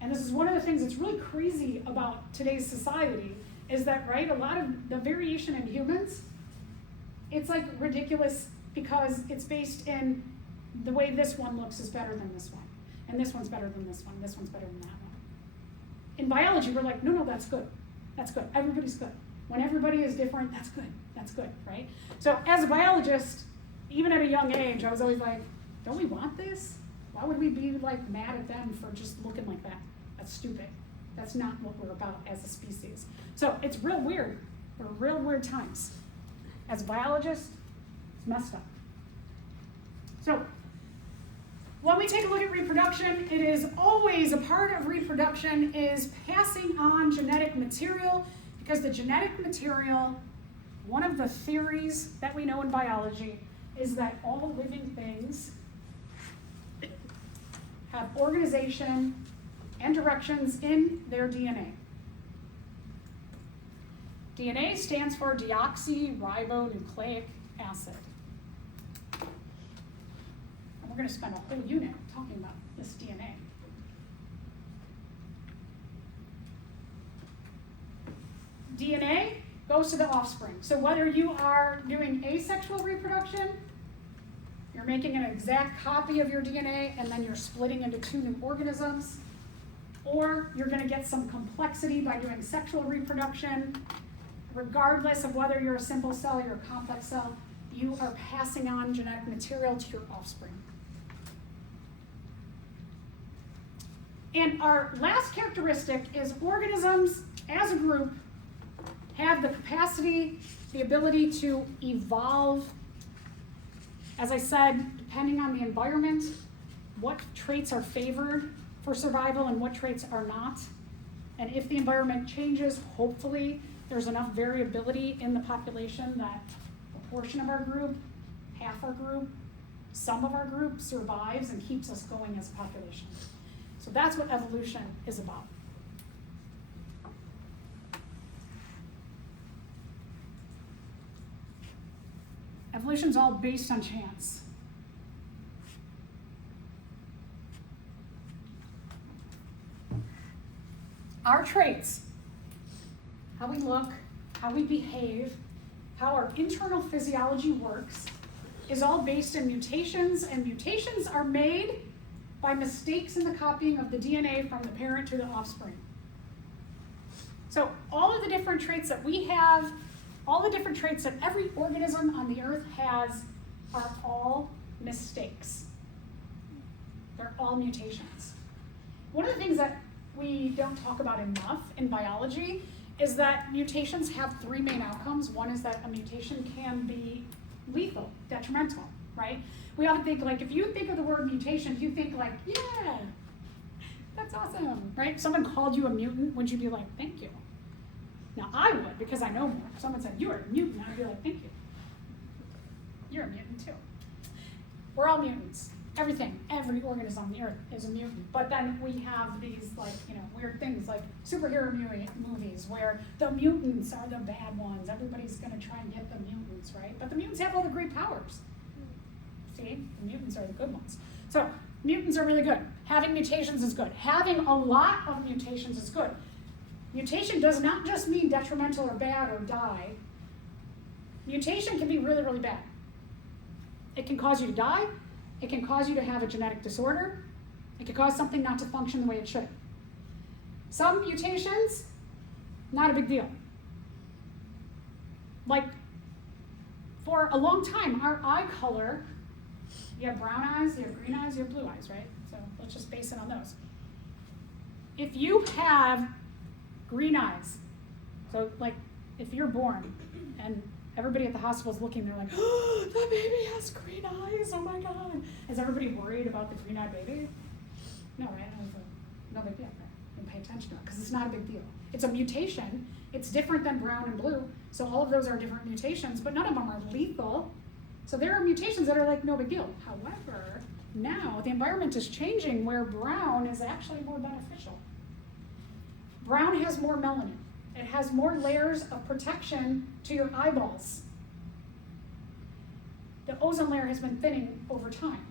And this is one of the things that's really crazy about today's society, is that, right, a lot of the variation in humans, it's like ridiculous because it's based in the way this one looks is better than this one, and this one's better than this one, this one's better than that one. In biology, we're like, no, that's good. That's good. Everybody's good. When everybody is different, that's good, right? So as a biologist, even at a young age, I was always like, don't we want this? Why would we be like mad at them for just looking like that? That's stupid. That's not what we're about as a species. So it's real weird. We're real weird times. As a biologist, it's messed up. So when we take a look at reproduction, it is always a part of reproduction is passing on genetic material, because the genetic material, one of the theories that we know in biology is that all living things have organization and directions in their DNA. DNA stands for deoxyribonucleic acid. And we're going to spend a whole unit talking about this DNA. DNA goes to the offspring. So whether you are doing asexual reproduction, you're making an exact copy of your DNA and then you're splitting into two new organisms, or you're going to get some complexity by doing sexual reproduction, regardless of whether you're a simple cell or you're a complex cell, you are passing on genetic material to your offspring. And our last characteristic is organisms as a group have the capacity, the ability to evolve. As I said, depending on the environment, what traits are favored for survival and what traits are not. And if the environment changes, hopefully there's enough variability in the population that a portion of our group, half our group, some of our group survives and keeps us going as a population. So that's what evolution is about. Evolution's all based on chance. Our traits, how we look, how we behave, how our internal physiology works, is all based in mutations, and mutations are made by mistakes in the copying of the DNA from the parent to the offspring. So all of the different traits that we have, all the different traits that every organism on the earth has, are all mistakes. They're all mutations. One of the things that we don't talk about enough in biology is that mutations have three main outcomes. One is that a mutation can be lethal, detrimental, right? We often think, like, if you think of the word mutation, you think like, yeah, that's awesome, right? If someone called you a mutant, would you be like, thank you? Now I would, because I know more. If someone said, you are a mutant, I'd be like, thank you. You're a mutant too. We're all mutants. Everything, every organism on the earth is a mutant. But then we have these, like, weird things like superhero movies where the mutants are the bad ones. Everybody's gonna try and get the mutants, right? But the mutants have all the great powers. See, the mutants are the good ones. So mutants are really good. Having mutations is good. Having a lot of mutations is good. Mutation does not just mean detrimental or bad or die. Mutation can be really, really bad. It can cause you to die. It can cause you to have a genetic disorder. It can cause something not to function the way it should. Some mutations, not a big deal. Like, for a long time, our eye color, you have brown eyes, you have green eyes, you have blue eyes, right? So let's just base it on those. If you have green eyes, so like if you're born and everybody at the hospital is looking, they're like, oh, the baby has green eyes, oh my God. Is everybody worried about the green-eyed baby? No, right? No big deal, right? Don't pay attention to it, because it's not a big deal. It's a mutation. It's different than brown and blue, so all of those are different mutations, but none of them are lethal. So there are mutations that are like no big deal. However, now the environment is changing where brown is actually more beneficial. Brown has more melanin. It has more layers of protection to your eyeballs. The ozone layer has been thinning over time.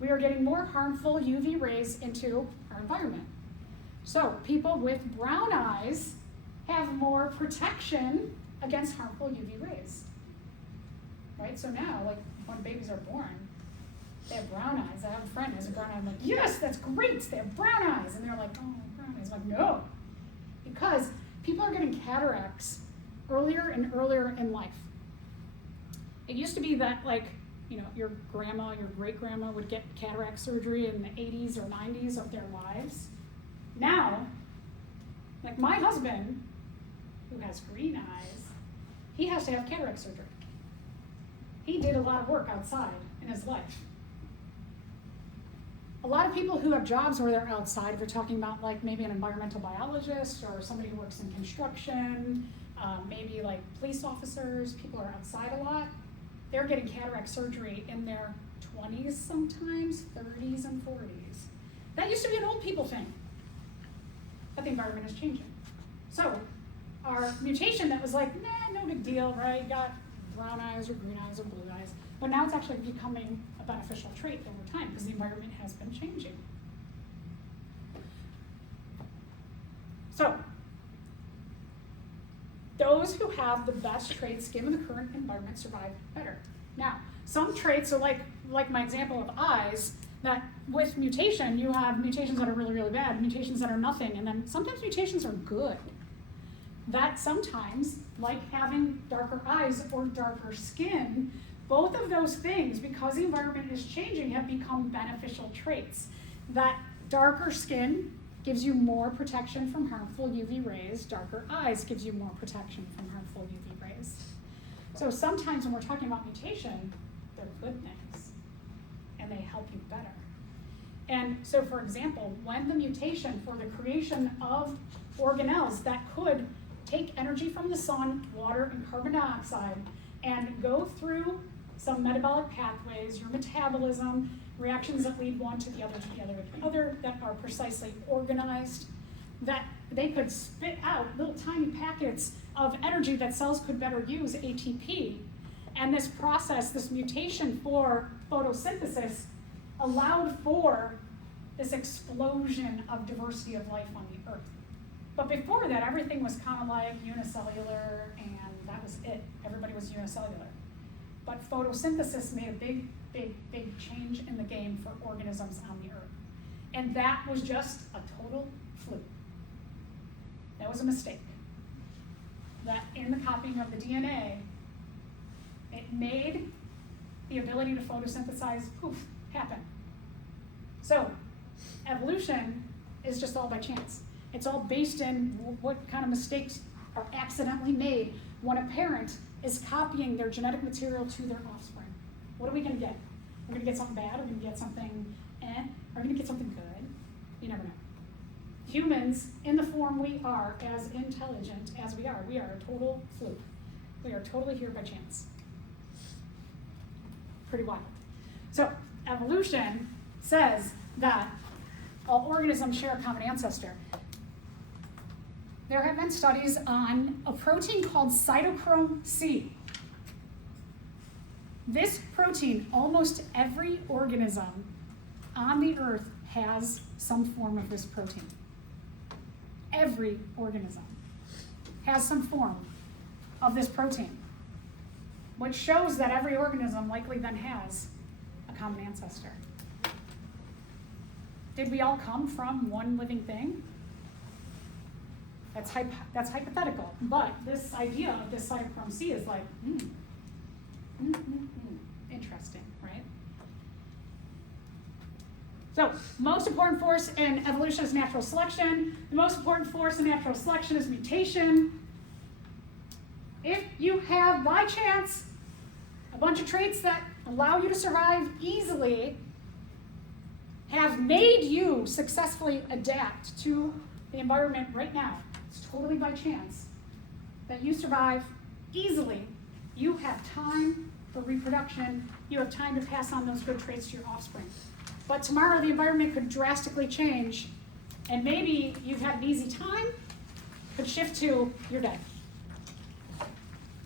We are getting more harmful UV rays into our environment. So people with brown eyes have more protection against harmful UV rays. Right? So now, like when babies are born, they have brown eyes. I have a friend who has a brown eye. I'm like, yes, that's great. They have brown eyes. And they're like, oh, brown eyes. I'm like, no. Because people are getting cataracts earlier and earlier in life. It used to be that, like, you know, your grandma, your great-grandma would get cataract surgery in the 80s or 90s of their lives. Now, like my husband, who has green eyes, he has to have cataract surgery. He did a lot of work outside in his life. A lot of people who have jobs where they're outside, if you're talking about like maybe an environmental biologist or somebody who works in construction, maybe like police officers, people who are outside a lot, they're getting cataract surgery in their 20s sometimes, 30s and 40s. That used to be an old people thing, but the environment is changing. So our mutation that was like, nah, no big deal, right? Got brown eyes or green eyes or blue eyes, but now it's actually becoming a beneficial trait over time because the environment has been changing. So those who have the best traits given the current environment survive better. Now, some traits are like my example of eyes, that with mutation, you have mutations that are really, really bad, mutations that are nothing, and then sometimes mutations are good. That sometimes, like having darker eyes or darker skin, both of those things, because the environment is changing, have become beneficial traits. That darker skin gives you more protection from harmful UV rays. Darker eyes gives you more protection from harmful UV rays. So sometimes when we're talking about mutation, they're good things, and they help you better. And so for example, when the mutation for the creation of organelles that could take energy from the sun, water, and carbon dioxide, and go through some metabolic pathways, your metabolism, reactions that lead one to the other, to the other, to the other, that are precisely organized, that they could spit out little tiny packets of energy that cells could better use, ATP. And this process, this mutation for photosynthesis, allowed for this explosion of diversity of life on the Earth. But before that, everything was kind of like unicellular, and that was it. Everybody was unicellular. But photosynthesis made a big, big, big change in the game for organisms on the Earth. And that was just a total fluke. That was a mistake. That in the copying of the DNA, it made the ability to photosynthesize, poof, happen. So evolution is just all by chance. It's all based in what kind of mistakes are accidentally made when a parent is copying their genetic material to their offspring. What are we gonna get? We're gonna get something bad, we're gonna get something we're gonna get something good. You never know. Humans, in the form we are, as intelligent as we are a total fluke. We are totally here by chance. Pretty wild. So evolution says that all organisms share a common ancestor. There have been studies on a protein called cytochrome C. This protein, almost every organism on the Earth has some form of this protein. Every organism has some form of this protein, which shows that every organism likely then has a common ancestor. Did we all come from one living thing? That's hypothetical, but this idea of this cytochrome C is like, interesting, right? So, most important force in evolution is natural selection. The most important force in natural selection is mutation. If you have, by chance, a bunch of traits that allow you to survive easily, have made you successfully adapt to the environment right now, it's totally by chance that you survive easily, you have time for reproduction, you have time to pass on those good traits to your offspring. but tomorrow the environment could drastically change, and maybe you've had an easy time, could shift to you're dead.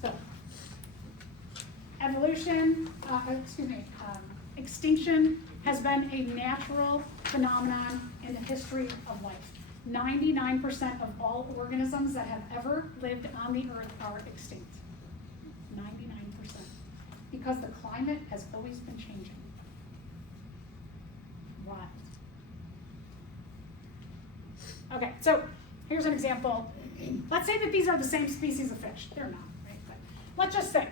So, extinction has been a natural phenomenon in the history of life. 99% of all organisms that have ever lived on the earth are extinct. 99%. Because the climate has always been changing. Wild. Okay, so here's an example. Let's say that these are the same species of fish. They're not, right? But let's just say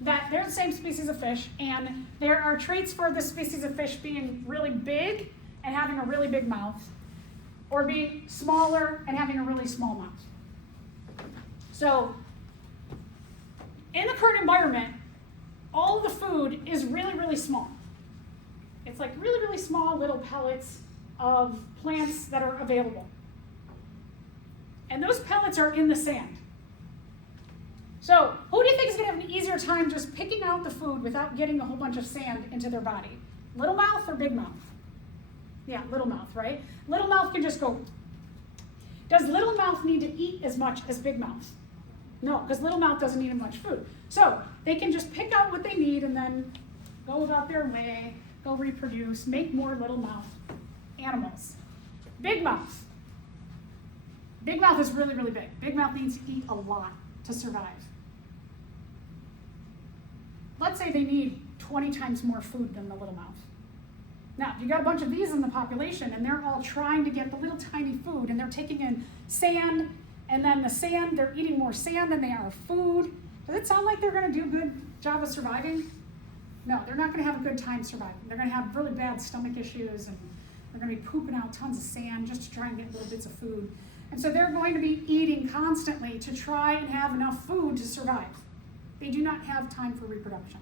that they're the same species of fish, and there are traits for the species of fish being really big and having a really big mouth, or being smaller and having a really small mouth. So, in the current environment, all of the food is really, really small. It's like really, really small little pellets of plants that are available. And those pellets are in the sand. So, who do you think is going to have an easier time just picking out the food without getting a whole bunch of sand into their body? Little mouth or big mouth? Yeah, little mouth, right? Little mouth can just go. Does little mouth need to eat as much as big mouth? No, because little mouth doesn't eat as much food. So they can just pick out what they need and then go about their way, go reproduce, make more little mouth animals. Big mouth. Big mouth is really, really big. Big mouth needs to eat a lot to survive. Let's say they need 20 times more food than the little mouth. Now, you got a bunch of these in the population, and they're all trying to get the little tiny food, and they're taking in sand, and then the sand, they're eating more sand than they are food. Does it sound like they're going to do a good job of surviving? No, they're not going to have a good time surviving. They're going to have really bad stomach issues, and they're going to be pooping out tons of sand just to try and get little bits of food. And so they're going to be eating constantly to try and have enough food to survive. They do not have time for reproduction.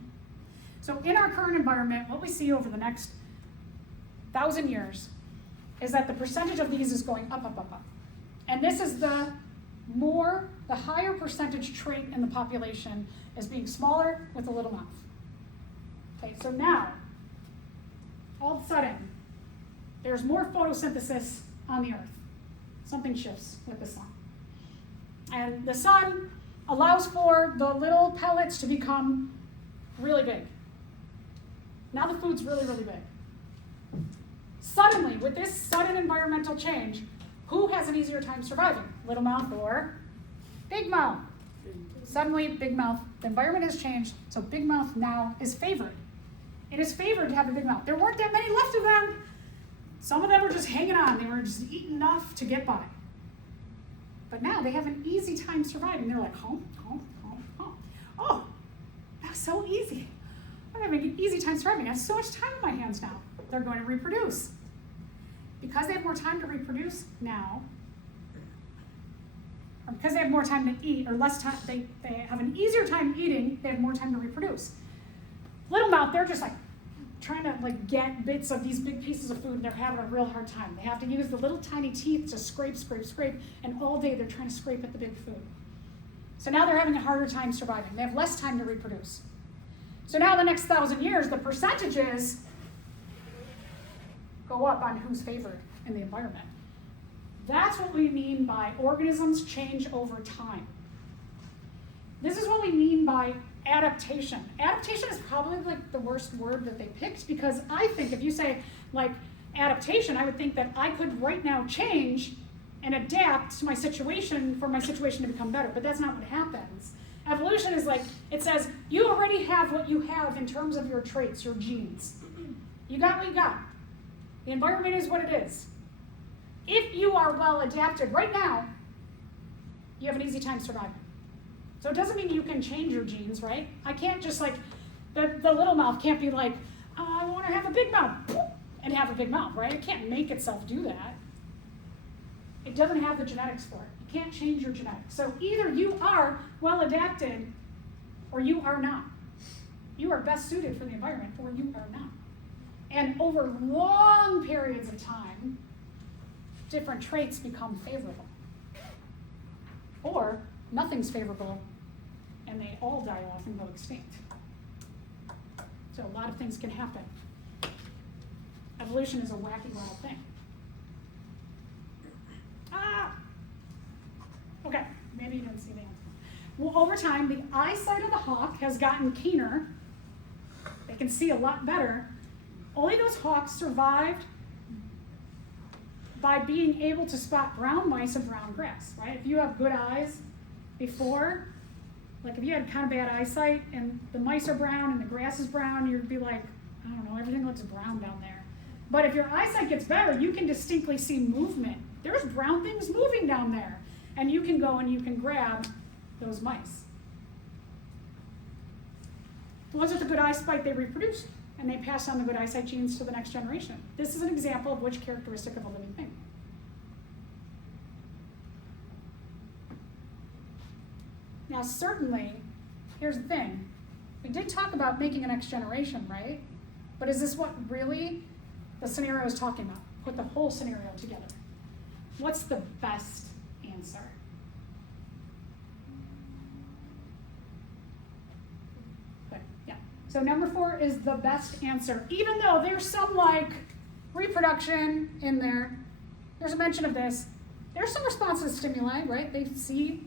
So in our current environment, what we see over the next 1,000 years is that the percentage of these is going up, up, up, up. And this is the higher percentage trait in the population is being smaller with a little mouth. Okay, so now, all of a sudden, there's more photosynthesis on the earth. Something shifts with the sun. And the sun allows for the little pellets to become really big. Now the food's really, really big. Suddenly, with this sudden environmental change, who has an easier time surviving? Little mouth or big mouth? Suddenly, big mouth. The environment has changed, so big mouth now is favored. It is favored to have a big mouth. There weren't that many left of them. Some of them were just hanging on. They were just eating enough to get by. But now they have an easy time surviving. They're like, home. Oh, that's so easy. I'm having an easy time surviving. I have so much time on my hands now. They're going to reproduce. Because they have more time to reproduce now, or because they have more time to eat, or less time, they have an easier time eating, they have more time to reproduce. Little mouth, they're just like trying to get bits of these big pieces of food, and they're having a real hard time. They have to use the little tiny teeth to scrape, and all day they're trying to scrape at the big food. So now they're having a harder time surviving. They have less time to reproduce. So now the next 1,000 years, the percentages go up on who's favored in the environment. That's what we mean by organisms change over time. This is what we mean by adaptation. Adaptation is probably the worst word that they picked, because I think if you say adaptation, I would think that I could right now change and adapt to my situation for my situation to become better, but that's not what happens. Evolution is it says you already have what you have in terms of your traits, your genes. You got what you got. The environment is what it is. If you are well adapted right now, you have an easy time surviving. So it doesn't mean you can change your genes, right? I can't just the little mouth can't be I want to have a big mouth and have a big mouth, right? It can't make itself do that. It doesn't have the genetics for it. You can't change your genetics. So either you are well adapted or you are not. You are best suited for the environment or you are not. And over long periods of time, different traits become favorable. Or nothing's favorable and they all die off and go extinct. So a lot of things can happen. Evolution is a wacky wild thing. Okay, maybe you didn't see the answer. Well, over time, the eyesight of the hawk has gotten keener. They can see a lot better. Only those hawks survived by being able to spot brown mice and brown grass, right? If you have good eyes before, like if you had kind of bad eyesight and the mice are brown and the grass is brown, you'd be like, I don't know, everything looks brown down there. But if your eyesight gets better, you can distinctly see movement. There's brown things moving down there. And you can go and you can grab those mice. The ones with the good eyesight, they reproduce, and they pass on the good eyesight genes to the next generation. This is an example of which characteristic of a living thing. Now, certainly, here's the thing. We did talk about making a next generation, right? But is this what really the scenario is talking about? Put the whole scenario together. What's the best answer? Okay, yeah. So number 4 is the best answer. Even though there's some like reproduction in there, there's a mention of this. There's some response to stimuli, right? They see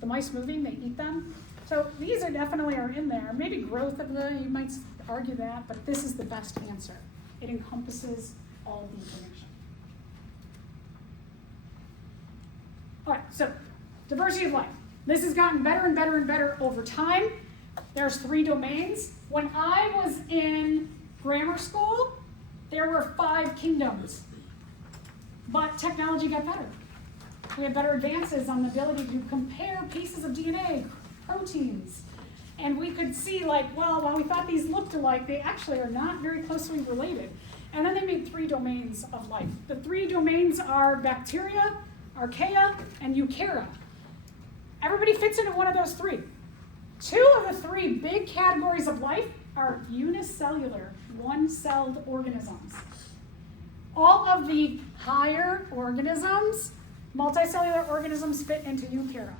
the mice moving, they eat them. So these are definitely in there. Maybe growth of you might argue that, but this is the best answer. It encompasses all the information. All right, so diversity of life. This has gotten better and better and better over time. There's 3 domains. When I was in grammar school, there were 5 kingdoms. But technology got better. We had better advances on the ability to compare pieces of DNA, proteins. And we could see like, well, while we thought these looked alike, they actually are not very closely related. And then they made 3 domains of life. The 3 domains are bacteria, archaea, and eukarya. Everybody fits into one of those 3. 2 of the 3 big categories of life are unicellular, one-celled organisms. All of the higher organisms, multicellular organisms, fit into eukarya.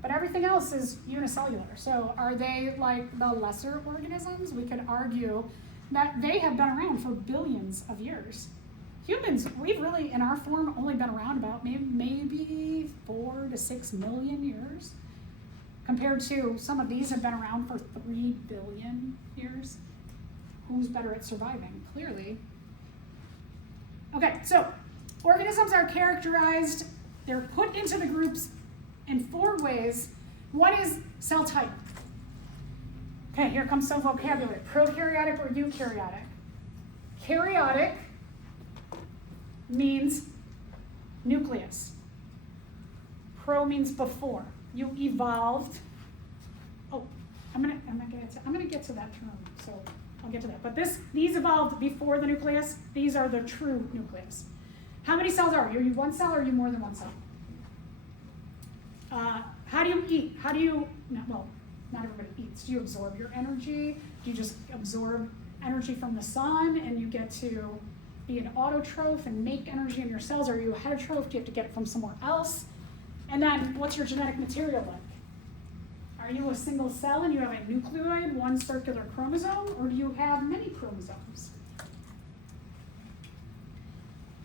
But everything else is unicellular. So are they like the lesser organisms? We could argue that they have been around for billions of years. Humans, we've really, in our form, only been around about maybe 4 to 6 million years, compared to some of these have been around for 3 billion years. Who's better at surviving? Clearly. Okay, so organisms are characterized, they're put into the groups in 4 ways. One is cell type. Okay, here comes some vocabulary. Prokaryotic or eukaryotic. Karyotic means nucleus. Pro means before. You evolved. Oh, I'm gonna get to that term, so I'll get to that. But these evolved before the nucleus. These are the true nucleus. How many cells are you? Are you 1 cell or are you more than 1 cell? How do you eat? Not everybody eats. Do you absorb your energy? Do you just absorb energy from the sun and you get to be an autotroph and make energy in your cells? Are you a heterotroph? Do you have to get it from somewhere else? And then what's your genetic material like? Are you a single cell and you have a nucleoid, 1 circular chromosome, or do you have many chromosomes?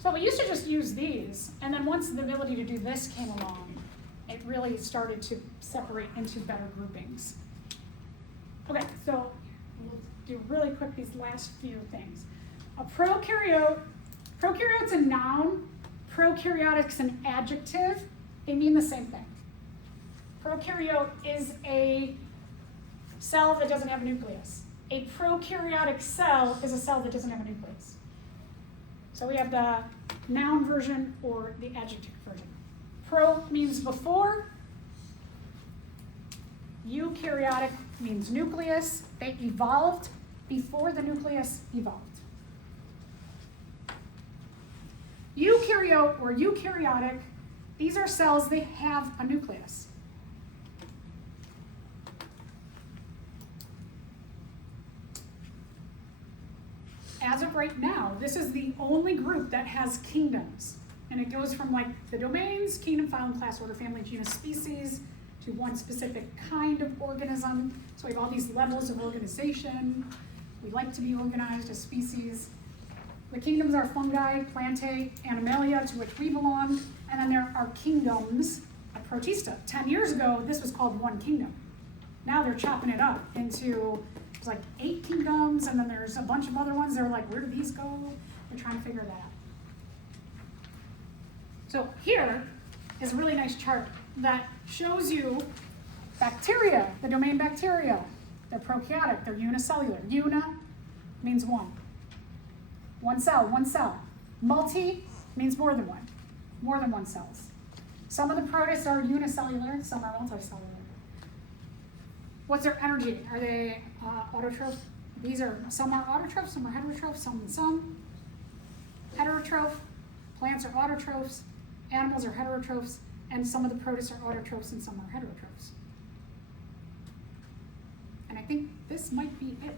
So we used to just use these, and then once the ability to do this came along, it really started to separate into better groupings. Okay, so we'll do really quick these last few things. A prokaryote's a noun, prokaryotic's an adjective. They mean the same thing. Prokaryote is a cell that doesn't have a nucleus. A prokaryotic cell is a cell that doesn't have a nucleus. So we have the noun version or the adjective version. Pro means before. Eukaryotic means nucleus. They evolved before the nucleus evolved. Eukaryote or eukaryotic, these are cells, they have a nucleus. As of right now, this is the only group that has kingdoms. And it goes from like the domains, kingdom, phylum, class, order, family, genus, species, to one specific kind of organism. So we have all these levels of organization. We like to be organized as species. The kingdoms are fungi, plantae, animalia, to which we belong, and then there are kingdoms of Protista. 10 years ago, this was called one kingdom. Now they're chopping it up into, there's like 8 kingdoms, and then there's a bunch of other ones. They're like, where do these go? They're trying to figure that out. So here is a really nice chart that shows you bacteria, the domain bacteria. They're prokaryotic, they're unicellular. Una means one. One cell, one cell. Multi means more than one cells. Some of the protists are unicellular, some are multicellular. What's their energy? Are they autotroph? Some are autotrophs, some are heterotrophs, some. Heterotroph, plants are autotrophs, animals are heterotrophs, and some of the protists are autotrophs and some are heterotrophs. And I think this might be it.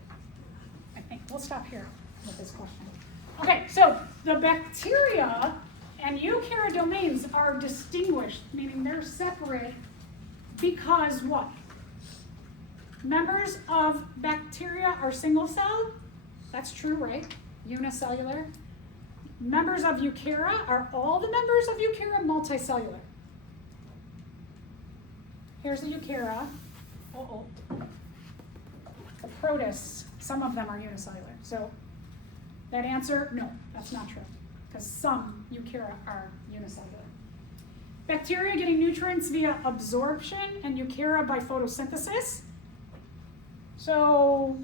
I think we'll stop here with this question. Okay, so the bacteria and eukarya domains are distinguished, meaning they're separate because what? Members of bacteria are single cell. That's true, right? Unicellular. Members of eukarya are all the members of eukarya multicellular. Here's the eukarya. The protists, some of them are unicellular. So that answer, no, that's not true, because some eukarya are unicellular. Bacteria getting nutrients via absorption and eukarya by photosynthesis. So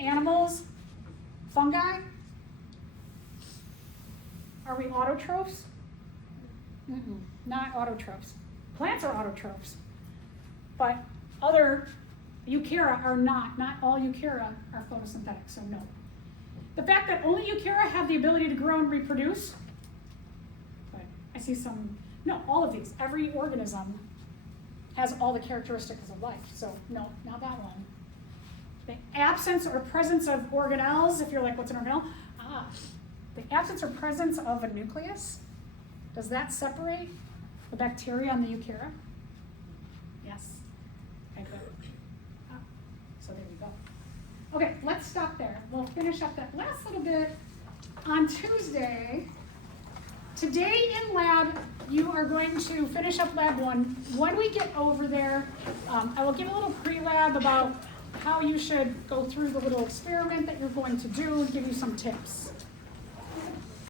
animals, fungi, are we autotrophs? Not autotrophs. Plants are autotrophs, but other eukarya are not. Not all eukarya are photosynthetic, so no. The fact that only eukarya have the ability to grow and reproduce, but I see some, no, all of these, every organism has all the characteristics of life, so no, not that one. The absence or presence of organelles, if you're like, what's an organelle? The absence or presence of a nucleus, does that separate the bacteria and the eukarya? Yes. Okay, good. So there you go. Okay, let's stop there. We'll finish up that last little bit on Tuesday. Today in lab, you are going to finish up lab 1. When we get over there, I will give a little pre-lab about how you should go through the little experiment that you're going to do and give you some tips.